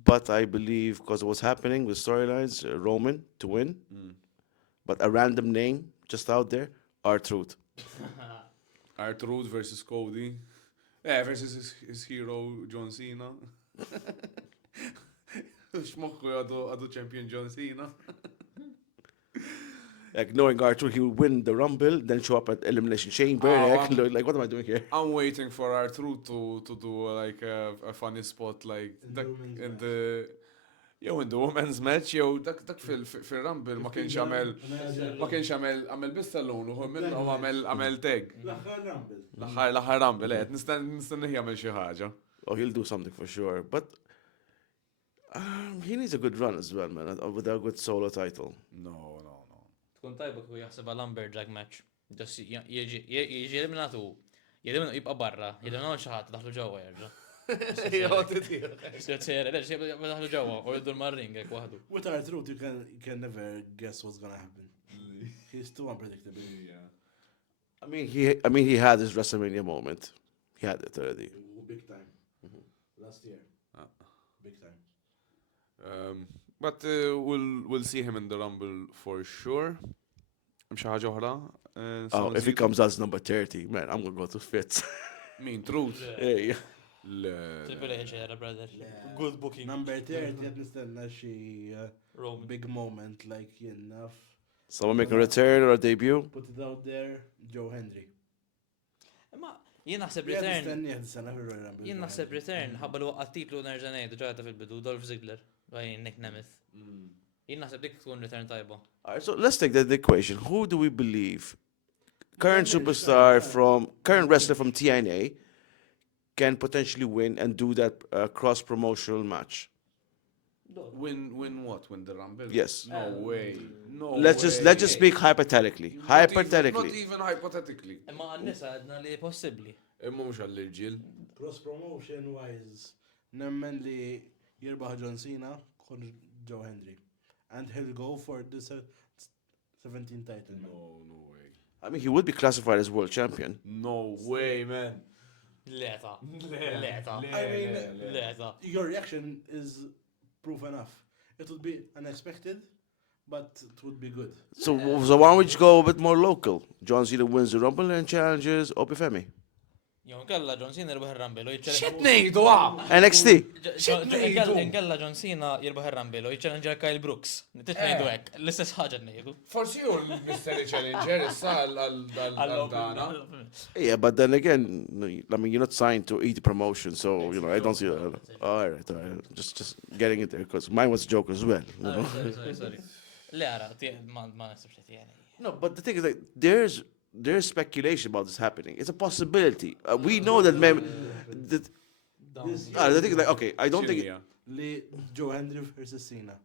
but I believe because of what's happening with storylines, Roman to win. But a random name just out there, R-Truth. R-Truth versus Cody. Yeah, versus his hero John Cena. X'moħħu għadu champion John Cena. Like knowing R-Truth, he would win the Rumble, then show up at Elimination Chamber. Like, what am I doing here? I'm waiting for R-Truth to do like a funny spot like in the women's match, dak fil-Rumble ma kienx għamel biss tal-lun u minnu għamel tag. L-aħħar Rumble, nistenni jagħmel xi ħaġa. Oh, he'll do something for sure. But he needs a good run as well, man, with a good solo title. No. Tkun tajba kieku jaħseb lumberjack match. Just jiġi eliminatu, jibqa' barra, jeliminatu xi ħadd daħlu ġewwa jerġa'. Daħlu ġewwa u jiddu l-marring hekk waħdu. With R-Truth, you can never guess what's gonna happen. He's too unpredictable. I mean, he had his WrestleMania moment. He had it already. Big time. Last year. Big time. But we'll see him in the Rumble for sure. Xi ħaġa oħra? Oh, if he comes as number 30, man, I'm gonna go to Fitz. Mean Truth. Yeah. Triple H era, brother. Good booking. Number 30 qed nistenna xi big moment like enough. Someone make a return or a debut? Put it out there, Joe Hendry. Ma jien naħseb return ħabba l waqqa titlu nerġa' ngħidu ġajta fil-bidu Dolph Ziggler bajn Nick Nemeth. Jien naħseb dik tkun return tajba. All right, so let's take the equation. Who do we believe current wrestler from TNA can potentially win and do that cross-promotional match? Win what? Win the Rumble? Yes. No way. No. Let's just speak hypothetically. Hypothetically. Not even hypothetically. Imma għan-nisa għadna li possibbli. Imma mhux għall-irġiel. Cross-promotion wise, nemmen li jirbaħ John Cena kon Joe Hendry. And he'll go for the 17 title. No way. I mean, he would be classified as world champion. No way, man. Leta. Your reaction is proof enough. It would be unexpected, but it would be good. So why don't we just go a bit more local? John Cena wins the Rumble and challenges Opifemi. Jon kalla John Cena jirbaħ ir-Rumble u X'qed ngħidu NXT. Kalla John Cena jirbaħ ir-Rumble u jiċċallenġa Kyle Brooks. Nittiet ngħidu hekk, l-istess ħaġa ngħidu. Forsi hu l-Mystery Challenger issa għal-dana. Yeah, but then again, I mean, you're not signed to either promotion, so I don't see that. All right. Just getting it there because mine was a joke as well. Sorry. Le ara, ma nasibx li tieni. No, but the thing is, like, there's speculation about this happening. It's a possibility. We know that the thing is like, okay, I don't think Joe Hendry versus Cena.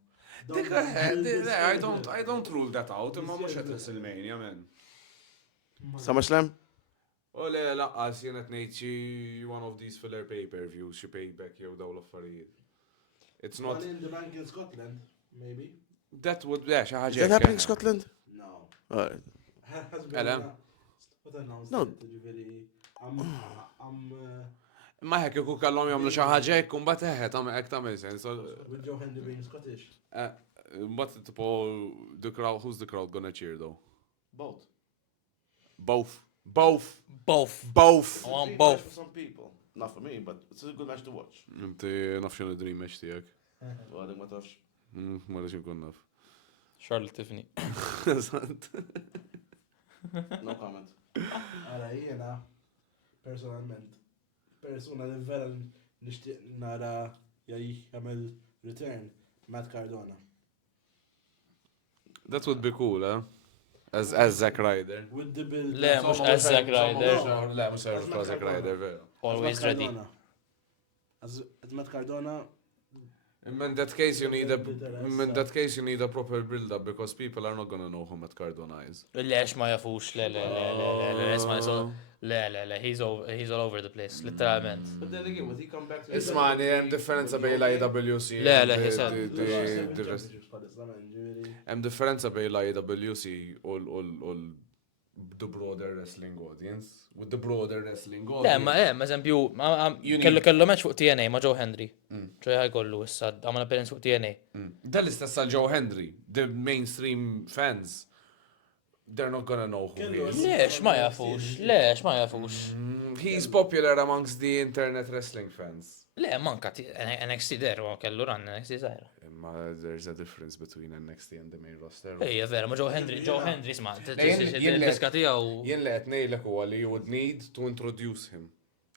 I don't rule that out. Imma mhux qed WrestleMania, man. SummerSlam? Oh, le, laqqas jien qed ngħid xi one of these filler pay-per-views, xi payback jew dawn l-affarijiet. It's not. One in the bank in Scotland, maybe. That would be xi ħaġa. Is that happening in Scotland? No. All right. No. Ma hekk kieku kellhom jagħmlu xi ħaġa hekk u mbagħad eħed hekk tagħmel sens. With Joe Hendry being Scottish. Mbagħad tipo the crowd, who's the crowd gonna cheer though? Both. Both. I want both. For some people. Not for me, but it's a good match to watch. Inti naf x'inhu dream match tiegħek. Għadek ma tafx. Ma rridx inkun naf. Charlotte Tiffany. No comment. Għala jiena, personalment, persuna li vera nixtieq nara jagħmel return, Matt Cardona. That would be cool, eh? As Zack Ryder. With the build. Le, mhux as Zack Ryder. Le, mhux as Zack Ryder, vera. Always ready. As Matt Cardona. In that case, you need a proper build-up because people are not gonna know who Matt Cardona is. Lex ma jafux, le, he's all over the place, literalment. But then again, would he come back to Ismani, hemm differenza bej l-IWC. Le, he said. Hemm differenza bej l-IWC u the broader wrestling audience. With the broader wrestling Le, audience. ma eżempju, kellu match fuq TNA ma Joe Hendry. ċoj ħajkollu issa, għamana appearance fuq TNA. Dal-istess għal Joe Hendry, the mainstream fans, they're not gonna know who he is. Lex ma jafux. He's popular amongst the internet wrestling fans. Le, manka NXT der, kellu ran NXT zaħra. There's a difference between NXT and the main roster. Ejja, vera, ma Joe Hendry, sma, t-diska tijaw. Jien li għetnejlek u għalli you would need to introduce him.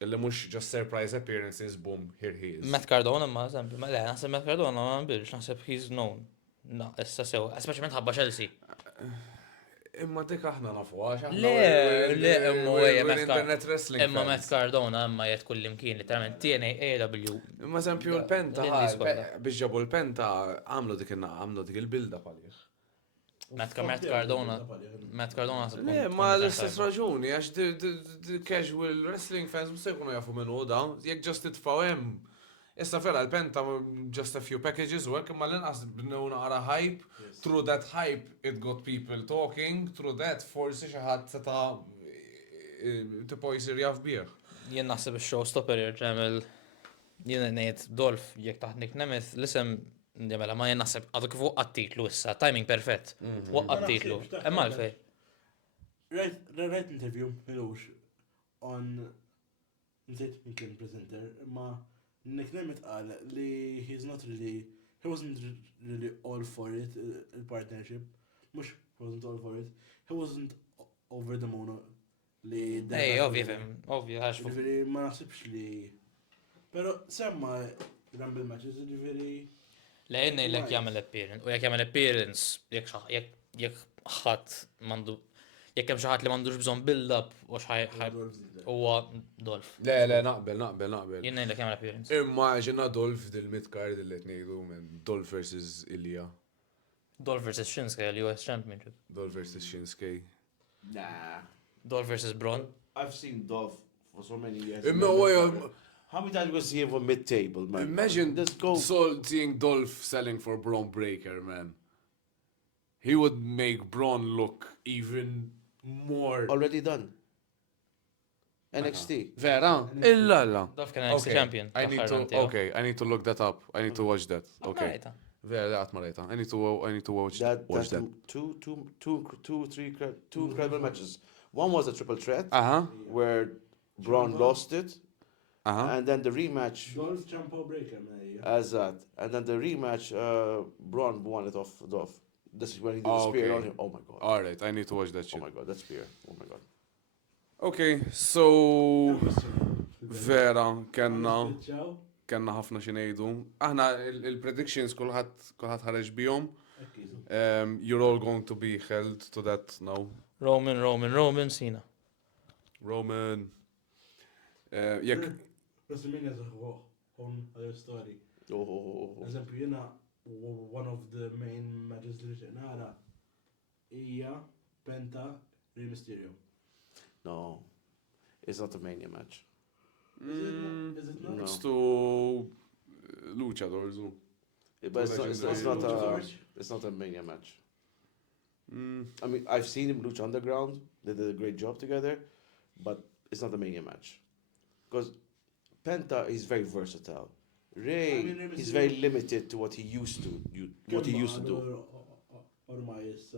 Illi mux just surprise appearances, boom, here he is. Matt Cardona ma, eżempju, ma le, naħseb Matt Cardona ma nbilx, naħseb he's known. Na, issa sew, speċjalment ħabba Chelsea. Imma dik aħna nafu għax. Imma Matt Cardona, imma jett kullimkien, literalment TNA, AEW. Imma eżempju l-penta, biex ġabu l-penta, għamlu dik il-bilda paliex. Matt Cardona. Le, ma l-istess raġuni, għax casual wrestling fans musa jkunu jafu minnu da, jek ġust titfaw hemm. Issa vera l-penta just a few packages work, imma l-inqas b'new naqra hype. Through that hype, it got people talking. Through that, forsi xi ħadd seta' tipo jsir jaf bih. Jien naħseb il-showstopper jirġemel jien ngħid Dolph jekk taħt Nick Nemeth l-isem Jamela, ma jennaħseb għadu kif waqqat titlu issa, timing perfett. Waqqat titlu. Emma l-fej. Right interview, milux, on nżejt minn kien presenter, ma Nick Nemeth qal li he wasn't really all for it, il-partnership. Mux wasn't all for it. He wasn't over the moon li... Ej, ovvja, għax fuq. Ġifiri, ma naħsibx li... Pero semma Rumble matches, ġifiri... Le, jenna jillek jgħamil appearance, u jek jgħamil appearance, jek ħat mandu, jek kem xaħat li mandux bżon build-up, u xħaj, uwa Dolph. Le, naqbel. Jenna jillek jgħamil appearance. Imma ġenna Dolph dil-mid-card li t-nejdu minn Dolph versus Ilya. Dolph versus Shinsuke, l-US Championship. Dolph versus Shinsuke. Nah. Dolph versus Braun. I've seen Dolph for so many years. How many times was he ever mid-table, man? Imagine seeing Dolph selling for Braun Breaker, man. He would make Braun look even more... Already done. NXT. Vera? Illa. Dolph can NXT champion. I need to look that up. I need to watch that. Okay. Vera, għatmarajta. I need to watch that. Two incredible matches. One was a triple threat, Uh-huh. where Braun lost it. Uh-huh. And then the rematch Dolph Champo Breaker, man. as that. And then the rematch, Braun won it off Dolph. This is when he did the spear Okay. on him. Oh my god. Alright, I need to watch that Oh shit. my god, that spear. Oh my god. Okay, so... Vera, kenna ħafna xinejdu. Aħna il-predictions kulħadd ħareġ bihom. You're all going to be held to that now. Roman, Cena. Roman. Jekk. WrestleMania is a whole other story. Eżempju, jena, one of the main matches li rixtieq nara hija Penta Rey Mysterio. No, it's not a Mania match. Is it not? No. It's to Luchadors. But it's not a Mania match. I mean, I've seen him Lucha Underground. They did a great job together, but it's not a Mania match. Because Penta is very versatile. Ray is very limited to what he used to do. Ormai is,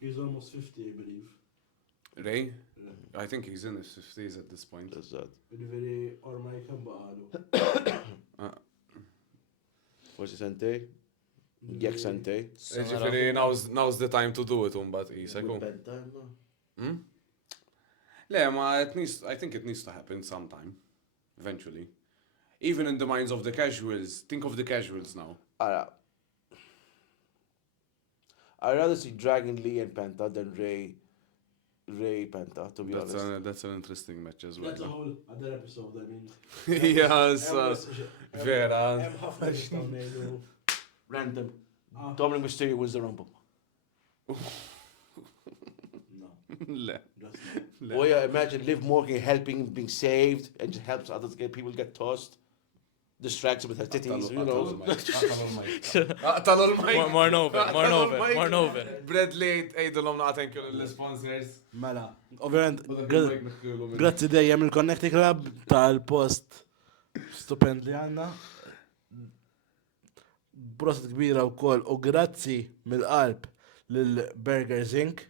he's almost 50, I believe. Ray? I think he's in his 50s at this point. That's that. Ġifiri, ormai kam baqalu. Forsi sentej? Jekk sentej? Ġifiri, now's the time to do it, but Isa. Le, ma I think it needs to happen sometime, eventually. Even in the minds of the casuals. Think of the casuals now. I'd rather see Dragon Lee and Penta than Ray Penta, to be honest. That's an interesting match as well. That's a whole other episode, I mean. Yes, vera. Hemm ħafna nistgħu ngħidu. Random. Dominic Mysterio wins the Rumble. No, Le. just no. Oh yeah, imagine Liv Morgan helping, being saved, and just helps others people get tossed. Distracts with her titties, you know. Tallu l-majk. More over. Bradley, ejdulom na thank you l-sponsors. Mela, ovvjament, grazzi dejjem il-Connecti Club tal-post stupend li għanna. Proset kbira wkoll u grazzi mill-qalb lil-Burgers Inc.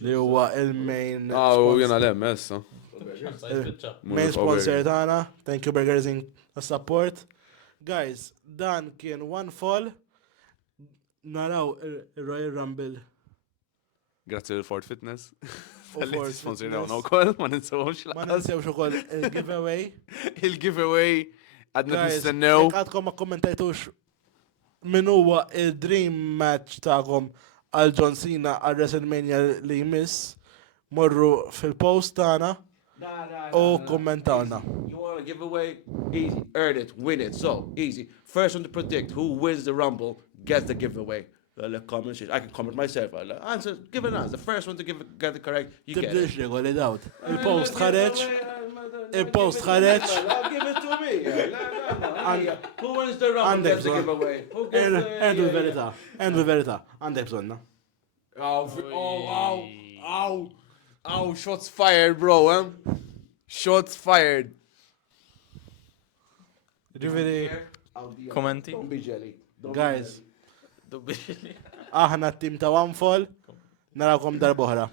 li huwa il-main Jena lem, essa. main sponsor tagħna. Thank you Burgers Inc. support. Guys, dan kien one fall. Naraw il-Royal Rumble. Grazzi l-Ford Fitness. Ford Għalli sponsor Fitness. dawna u koll, ma ninsawx Ma ninsewx ukoll il-giveaway. Il-giveaway għadna Guys, nistennew. jekk għadkom ma kommentajtux min huwa il-dream match tagħkom għal John Cena għal WrestleMania li jmiss, morru fil-post tagħna u kommentawna. You want a giveaway? Easy. Earn it. Win it. So, easy. First one to predict who wins the Rumble gets the giveaway. Comment. I can comment myself. Answer. Give an answer. The first one to get it correct, you get it. Tibdilx regoli dawt. Il-post ħareġ. Il-post ħareġ. Give it to me. Who wins the Rumble gets the giveaway. Endu l-verità. Endu l-verità. Għandek bżonna. Ow, shots fired, bro, Shots fired. Ġifiri, Kommenti? Don't be jelly. guys, aħna t-tim ta' one fall, narawkom darbohra.